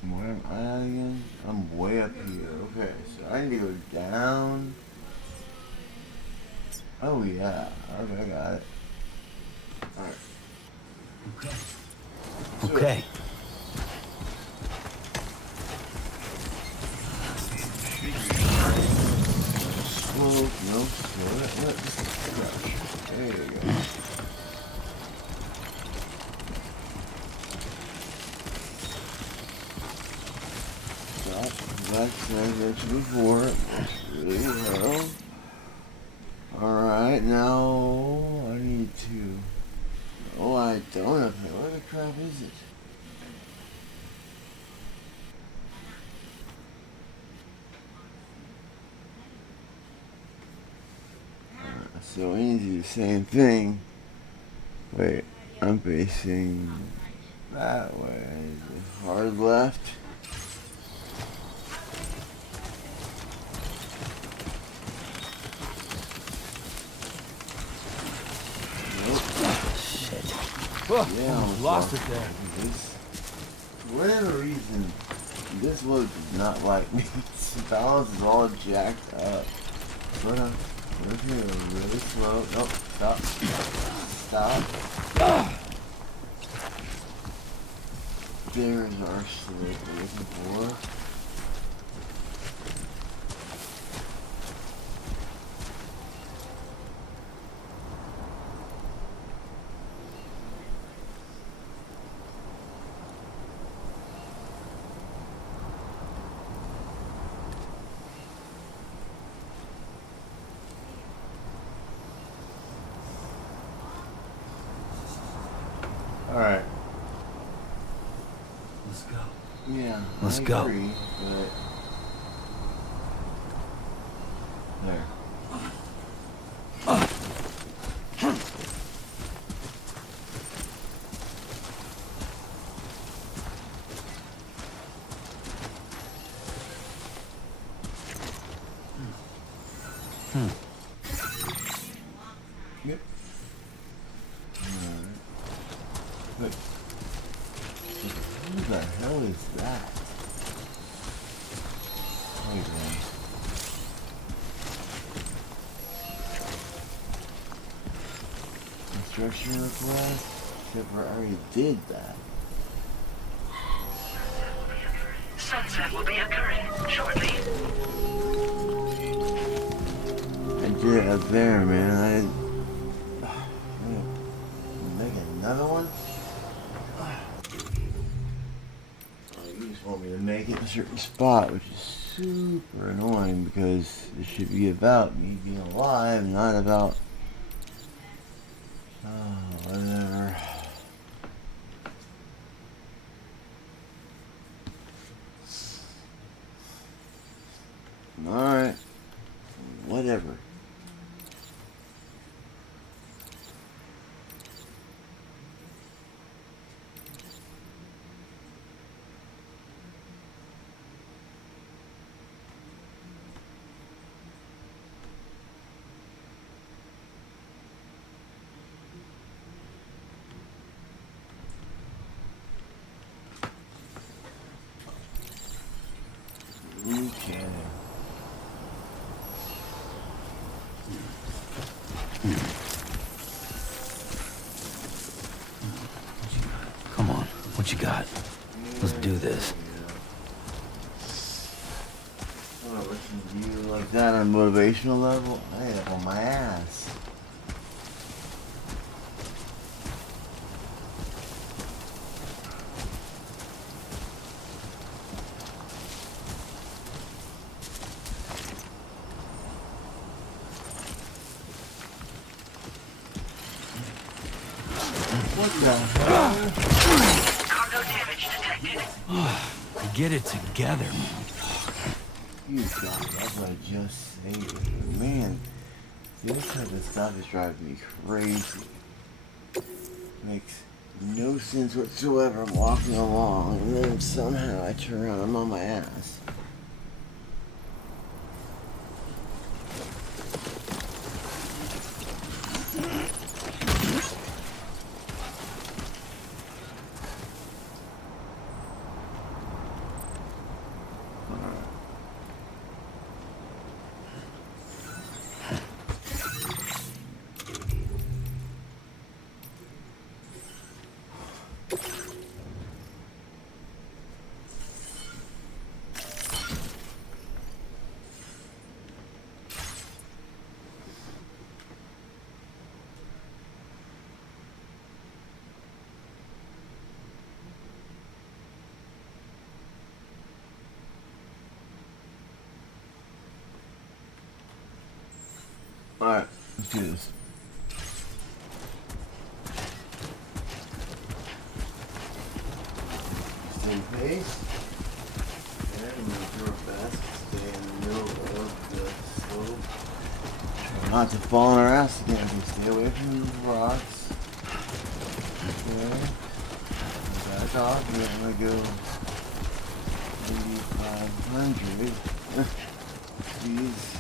Where am I at again? I'm way up here. Okay, so I need to go down. Oh yeah, okay, I got it. Alright. Okay. no soda. What? This is fresh. There you go. Like I mentioned before, really well. Alright, now I need to. Oh, I don't have it. Where the crap is it? So we need to do the same thing. Wait, I'm facing that way. Hard left. Shit. Yeah, Almost lost it there. For whatever reason, this load does not like me. Its balance is all jacked up. We're here really slow. Nope, stop. Stop. There's our slip we're looking for. Alright. Let's go. Yeah, Let's I go. agree, but... There. Yep. Alright. Wait. Who the hell is that? Wait a minute. Construction request? Except for I already did that. Sunset will be occurring shortly. I did it up there, man. Make another one? You just want me to make it in a certain spot, which is super annoying because it should be about me being alive, not about... Oh, whatever. Alright. Whatever. Okay. Come on. What you got? Let's do this. I want to listen to you like that on a motivational level. I get up on my ass. What the hell? Cargo damage detected. Get it together. You got it. That's what I just said. Man, this type of stuff is driving me crazy. Makes no sense whatsoever. I'm walking along and then somehow I turn around, I'm on my ass. Alright, let's do this. Stay pace. And I'm going to throw it fast. Stay in the middle of the slope. Try not to fall on our ass again. Stay away from the rocks. Okay. Back off. And I'm going to go 8,500. Please.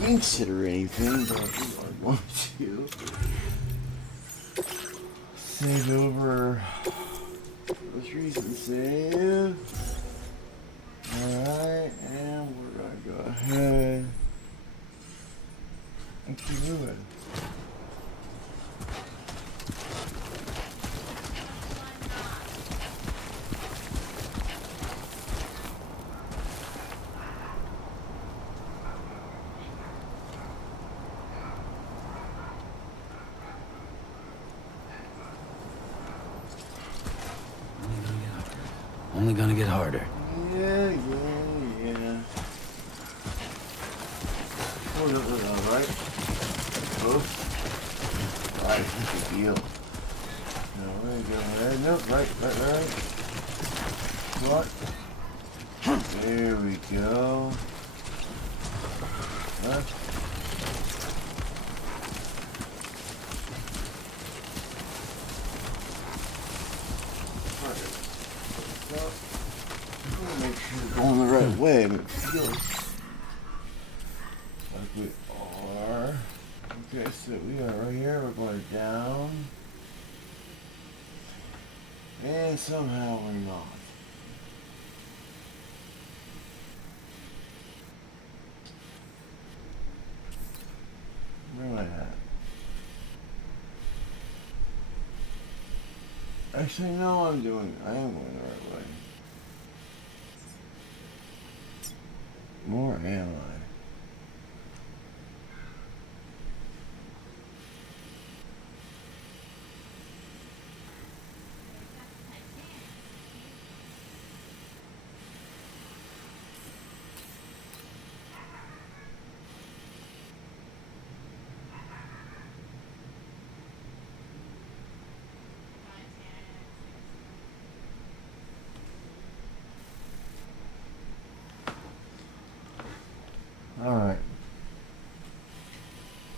Jinx it or anything, but I want to save over most recent save. Alright, and we're gonna go ahead and keep moving. Only gonna get harder. Yeah. Oh, no, right? Close. Right, good deal. No, we're gonna go ahead. Nope, right. What? There we go. Left. Make sure we're going the right way, but it feels like we are. Okay, so we are right here, we're going down. And somehow we're not. Where am I at? Actually, no, I am going the right way. Or am I? Alright.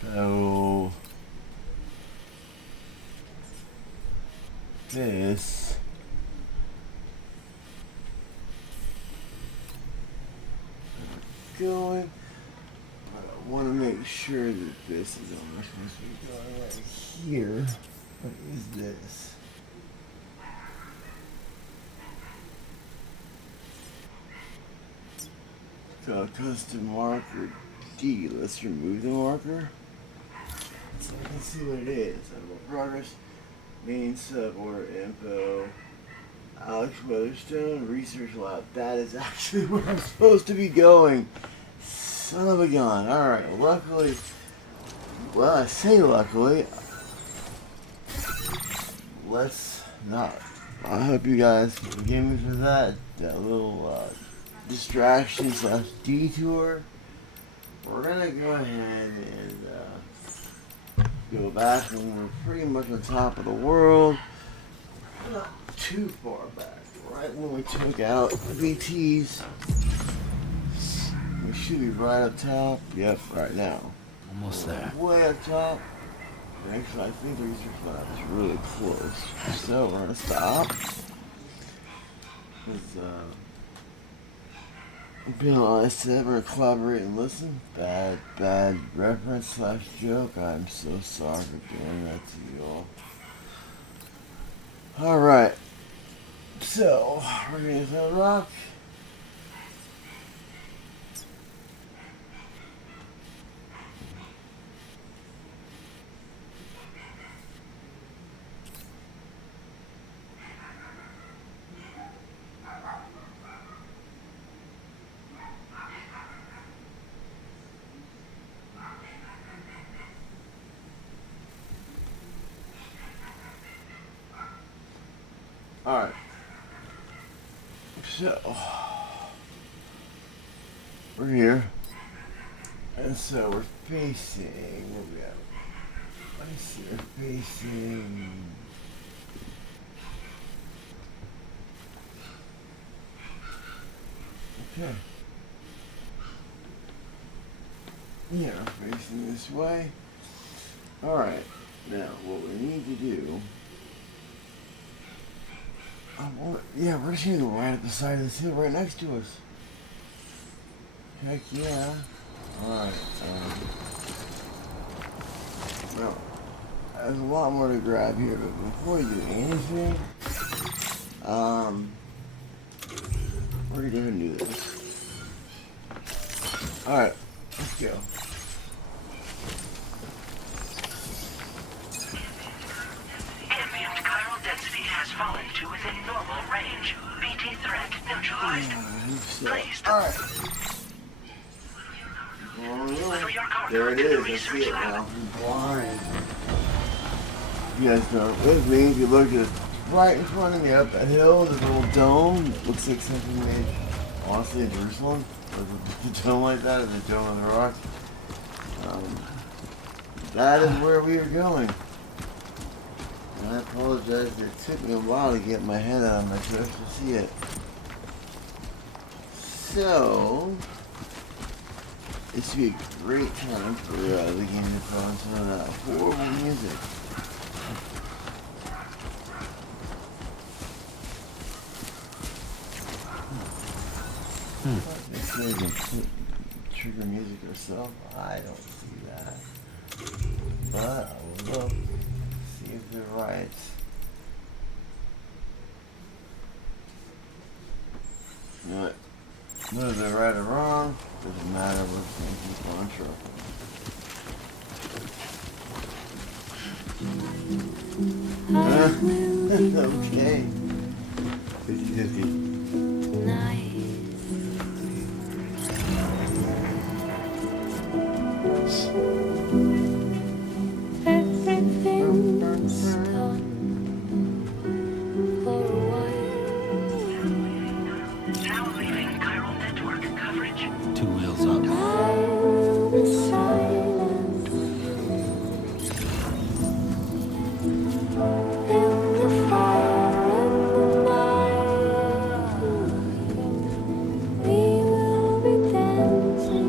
So this going. I want to make sure that this is almost supposed to be going right here. What is this? Custom marker D. Let's remove the marker so I can see what it is. Progress, main sub order info, Alex Weatherstone, research lab. That is actually where I'm supposed to be going. Son of a gun. Alright, luckily, well, I say luckily, let's not. I hope you guys can forgive me for that little distraction / detour. We're gonna go ahead and go back, and we're pretty much on top of the world. Not too far back, right when we took out the BTs. We should be right up top. Yep, right now. Almost there. Way up top. Actually, I think the research lab is really close. So we're gonna stop. Being honest, we're gonna collaborate and listen. Bad reference / joke. I'm so sorry for doing that to you all. Alright. So, we're gonna use that rock. Alright. So, we're here. And so we're facing, what we have? Let me see, we're facing... Okay. Yeah, we're facing this way. Alright, now what we need to do... yeah, we're just gonna go right at the side of this hill right next to us. Heck yeah. Alright, well, there's a lot more to grab here, but before we do anything, we're gonna do this. Alright, let's go. Ambient chiral density has fallen to within normal range. BT threat neutralized. Please. Alright. There it is, I see it now. I'm blind. You guys know, with me, if you look at right in front of me up that hill, there's a little dome. Looks like something made, honestly, in Jerusalem. There's a dome like that, and a dome on the rock. That is where we are going. And I apologize, it took me a while to get my head out of my chest to see it. So... this would be a great time for the game to put on some of that horrible music. Make sure we can put trigger music ourselves. I don't see that. But I will look, see if they're right. You know what? Whether they're right or wrong, doesn't matter, we're just going to keep on trucking. Okay. 50-50. Everything's done for a while. Now leaving chiral network coverage. 2 wheels up. I'll be silent in the fire in the night. We will be dancing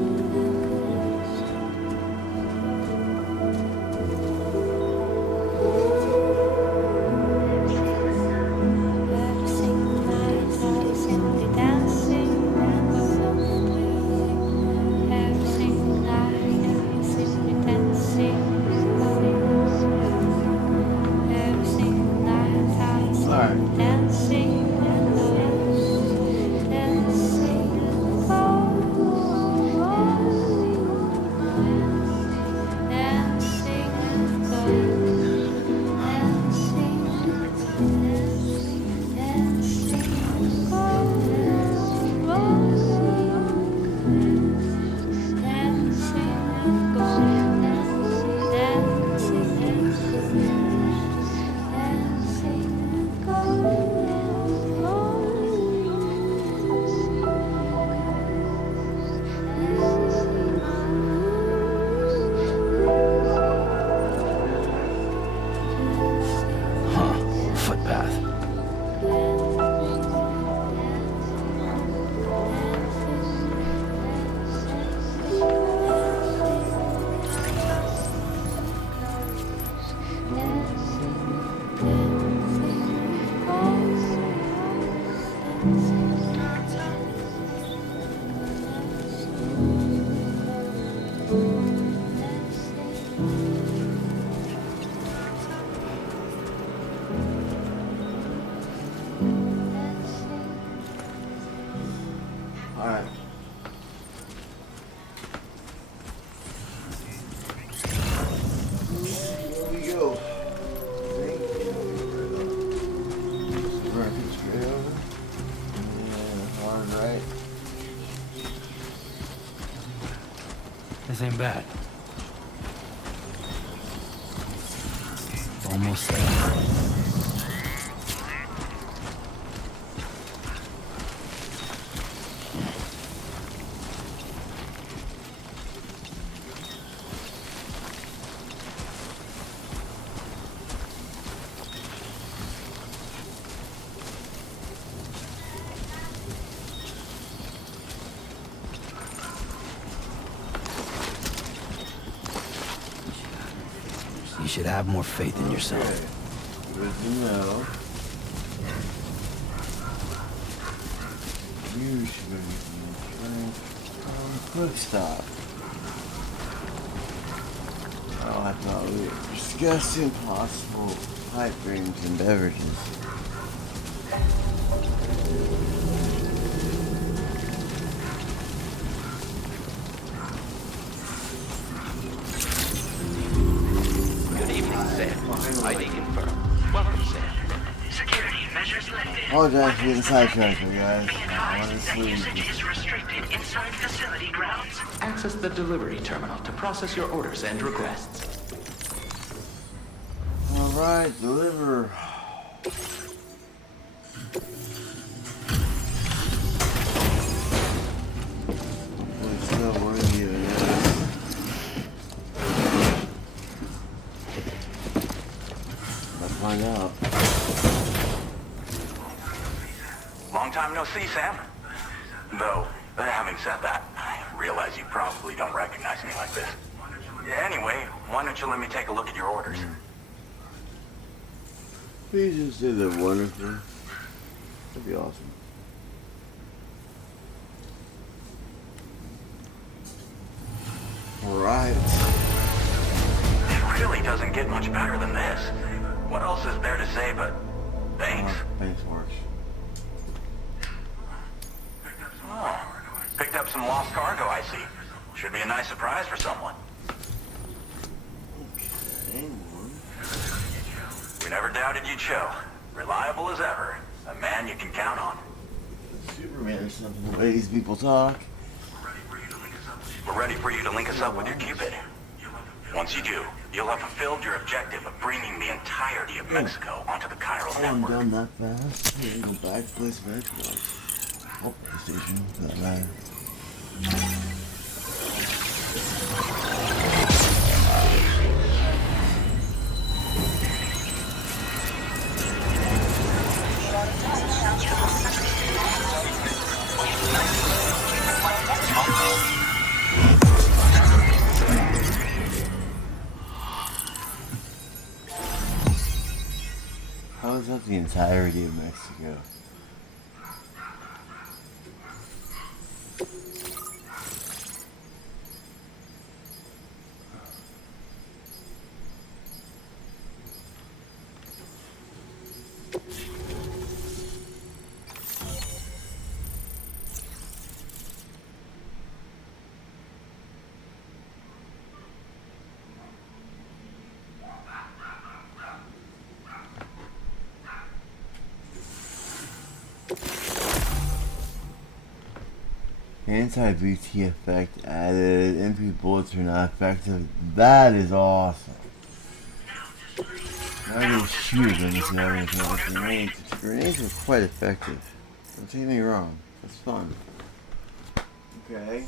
This ain't bad. Almost there. should have more faith in yourself. Good to know. You should be quick stop. Oh, I thought we were discussing possible pipe dreams and beverages. Good evening, Sam. ID confirmed. Welcome, Sam. Security measures lifted. Apologize for getting sidetracked here, guys. Be advised that usage is restricted inside facility grounds. Access the delivery terminal to process your orders and requests. Alright, deliver. It's not worthy of this. Let's find out. Long time no see, Sam. Though, having said that, I realize you probably don't recognize me like this. Anyway, why don't you let me take a look at your orders? Please just say that wonderful. That'd be awesome. Alright. It really doesn't get much better than this. What else is there to say but thanks? Thanks works. Oh, picked up some lost cargo, I see. Should be a nice surprise for someone. Okay. We never doubted you'd show. Reliable as ever. A man you can count on. Superman or something, the way these people talk. We're ready for you to link us up with your Cupid. Once you do, you'll have fulfilled your objective of bringing the entirety of Mexico onto the Chiral Oh, I'm network. done that fast. Yeah, go back to place of exploits. Oh, the station, for that matter. How is that the entirety of Mexico? Anti-BT effect added. MP bullets are not effective. That is awesome. That is huge when you see everything like grenades. Grenades are quite effective. Don't take me wrong. It's fun. Okay.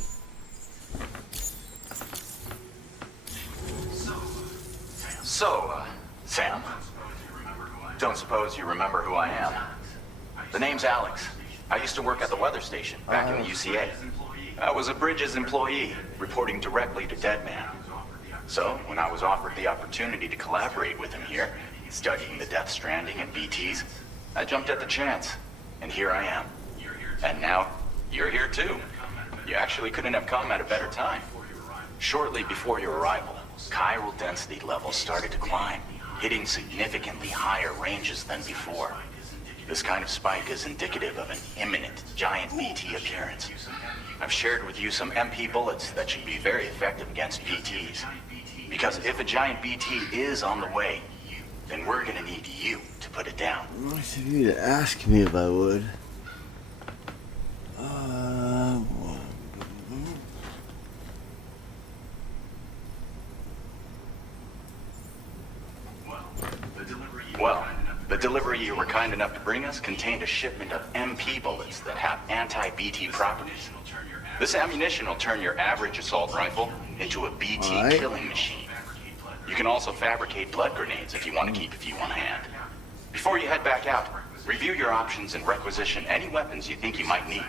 So, Sam, don't suppose you remember who I am? The name's Alex. I used to work at the weather station back in the UCA. I was a Bridges employee, reporting directly to Deadman. So, when I was offered the opportunity to collaborate with him here, studying the Death Stranding and BTs, I jumped at the chance. And here I am. And now, you're here too. You actually couldn't have come at a better time. Shortly before your arrival, chiral density levels started to climb, hitting significantly higher ranges than before. This kind of spike is indicative of an imminent giant BT appearance. I've shared with you some MP bullets that should be very effective against BTs. Because if a giant BT is on the way, then we're gonna need you to put it down. Nice of you to ask me if I would. Well, the delivery you were kind enough to bring us contained a shipment of MP bullets that have anti-BT properties. This ammunition will turn your average assault rifle into a BT killing machine. You can also fabricate blood grenades if you want to keep a few on hand. Before you head back out, review your options and requisition any weapons you think you might need.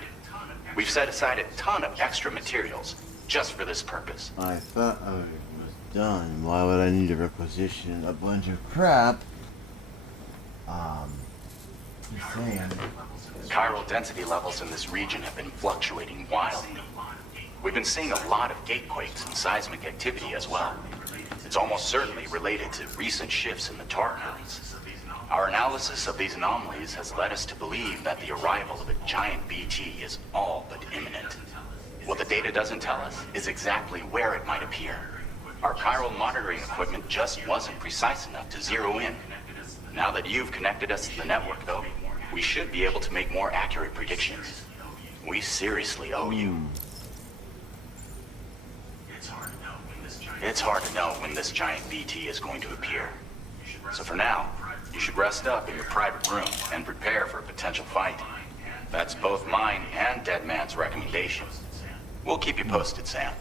We've set aside a ton of extra materials just for this purpose. I thought I was done. Why would I need to requisition a bunch of crap? Just saying. Chiral density levels in this region have been fluctuating wildly. We've been seeing a lot of gatequakes and seismic activity as well. It's almost certainly related to recent shifts in the tar currents. Our analysis of these anomalies has led us to believe that the arrival of a giant BT is all but imminent. What the data doesn't tell us is exactly where it might appear. Our chiral monitoring equipment just wasn't precise enough to zero in. Now that you've connected us to the network, though, we should be able to make more accurate predictions. We seriously owe you. It's hard to know when this giant BT is going to appear. So for now, you should rest up in your private room and prepare for a potential fight. That's both mine and Dead Man's recommendation. We'll keep you posted, Sam.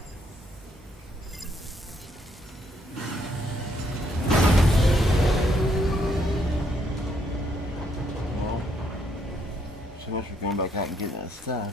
Well, so much for going back out and getting that stuff.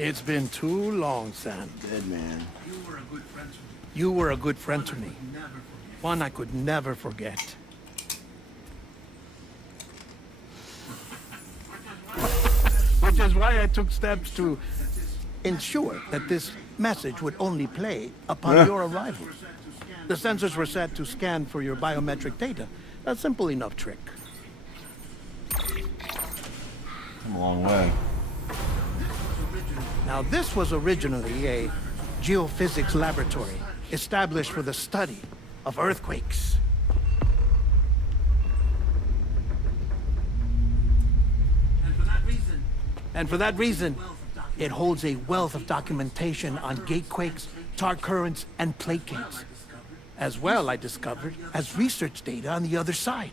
It's been too long, Sam. Dead Man. You were a good friend to me. One I could never forget. Which is why I took steps to ensure that this message would only play upon your arrival. The sensors were set to scan for your biometric data. A simple enough trick. Come a long way. Now, this was originally a geophysics laboratory established for the study of earthquakes. And for that reason, it holds a wealth of documentation on gatequakes, tar currents, and placates. As well, I discovered, as research data on the other side.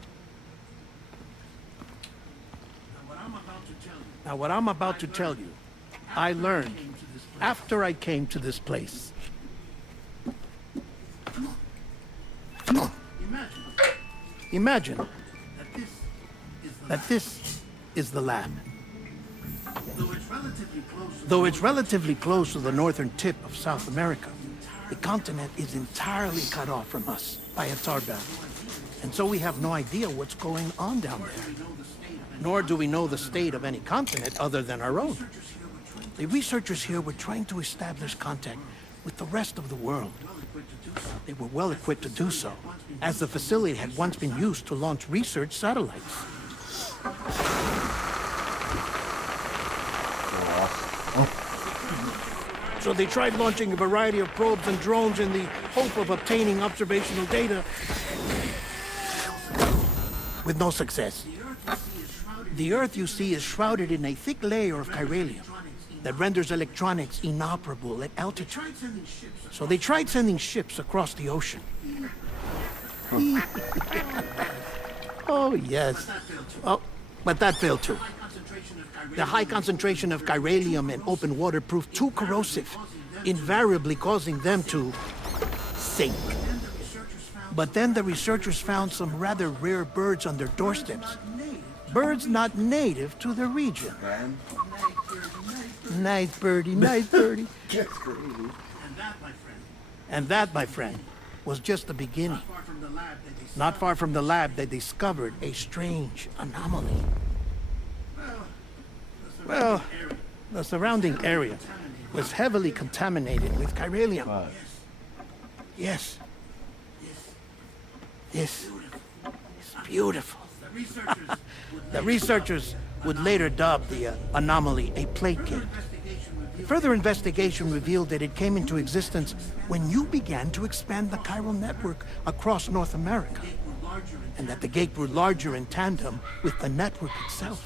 Now, what I'm about to tell you, I learned after I came to this place. Imagine that this is the lab. Though it's relatively close to the northern tip of South America, the continent is entirely cut off from us by a tar belt. And so we have no idea what's going on down there. Nor do we know the state of any continent other than our own. The researchers here were trying to establish contact with the rest of the world. They were well equipped to do so, as the facility had once been used to launch research satellites. So they tried launching a variety of probes and drones in the hope of obtaining observational data, with no success. The Earth, you see, is shrouded in a thick layer of chiralium that renders electronics inoperable at altitude. So they tried sending ships across the ocean. Oh, yes. Oh, but that failed too. The high concentration of chiralium in open water proved too corrosive, invariably causing them to sink. But then the researchers found some rather rare birds on their doorsteps. Birds not native to the region. Nice birdie, nice birdie. And that, my friend, was just the beginning. Not far from the lab, they discovered a strange anomaly. Well, the surrounding area was heavily contaminated with chiralium. Yes. This is beautiful. The researchers would later dub the anomaly a plate gate. Further investigation revealed that it came into existence when you began to expand the chiral network across North America, and that the gate grew larger in tandem with the network itself.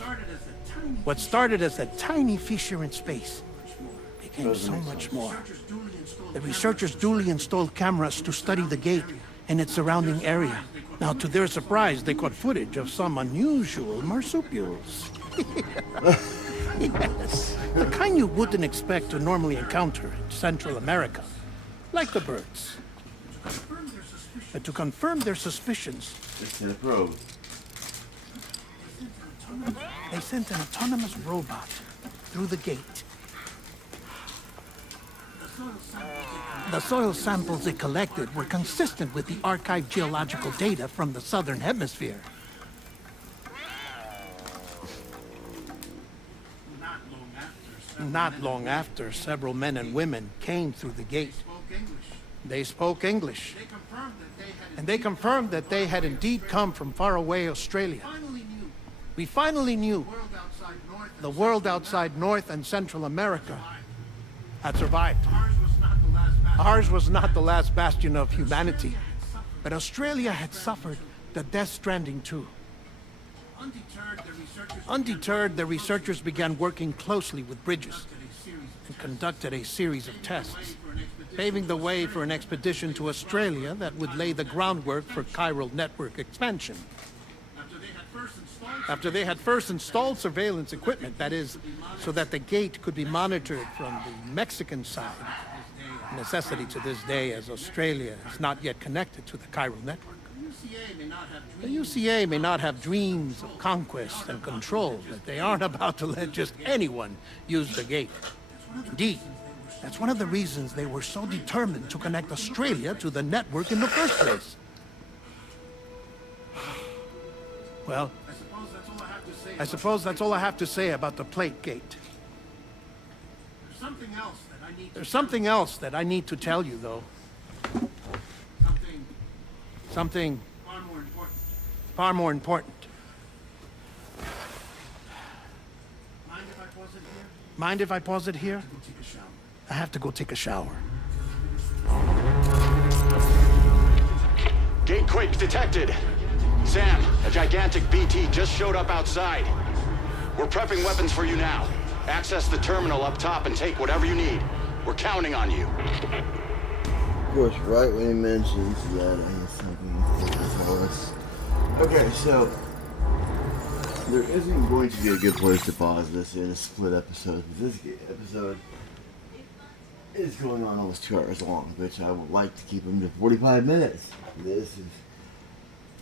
What started as a tiny fissure in space became so much more. The researchers duly installed cameras to study the gate and its surrounding area. Now, to their surprise, they caught footage of some unusual marsupials. Yes, the kind you wouldn't expect to normally encounter in Central America, like the birds. But to confirm their suspicions, They sent a probe. they sent an autonomous robot through the gate. The soil samples it collected were consistent with the archived geological data from the southern hemisphere. Not long after, several men and women came through the gate. They spoke English. And they confirmed that they had indeed come from faraway Australia. We finally knew the world outside North and Central America had survived. Ours was not the last bastion of humanity, but Australia had suffered the Death Stranding too. Undeterred, the researchers began working closely with Bridges and conducted a series of tests, paving the way for an expedition to Australia that would lay the groundwork for chiral network expansion. After they had first installed surveillance equipment, that is, so that the gate could be monitored from the Mexican side, a necessity to this day as Australia is not yet connected to the chiral network. The UCA may not have dreams of conquest and control, but they aren't about to let just anyone use the gate. Indeed, that's one of the reasons they were so determined to connect Australia to the network in the first place. Well, I suppose that's all I have to say about the plate gate. There's something else that I need to tell you, though. Something far more important. Mind if I pause it here? I have to go take a shower. Gate quake detected. Sam, a gigantic BT just showed up outside. We're prepping weapons for you now. Access the terminal up top and take whatever you need. We're counting on you. Of course, right when he mentions that I have something to tell us. Okay, so there isn't going to be a good place to pause this in a split episode. This episode is going on almost 2 hours long, which I would like to keep them to 45 minutes. This has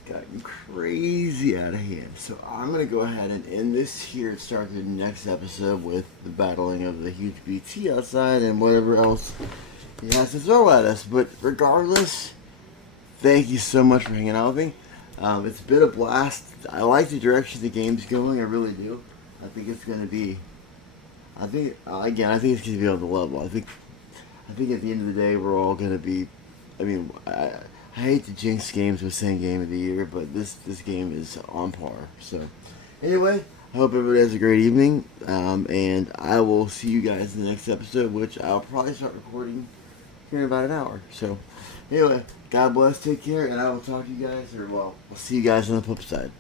gotten crazy out of hand. So I'm going to go ahead and end this here and start the next episode with the battling of the huge BT outside and whatever else he has to throw at us. But regardless, thank you so much for hanging out with me. It's been a blast. I like the direction the game's going. I really do. I think it's going to be. I think it's going to be on the level. I think at the end of the day, we're all going to be. I mean, I hate to jinx games with saying game of the year, but this game is on par. So, anyway, I hope everybody has a great evening, and I will see you guys in the next episode, which I'll probably start recording here in about an hour. So, anyway, God bless, take care, and I will talk to you guys, I'll see you guys on the flip side.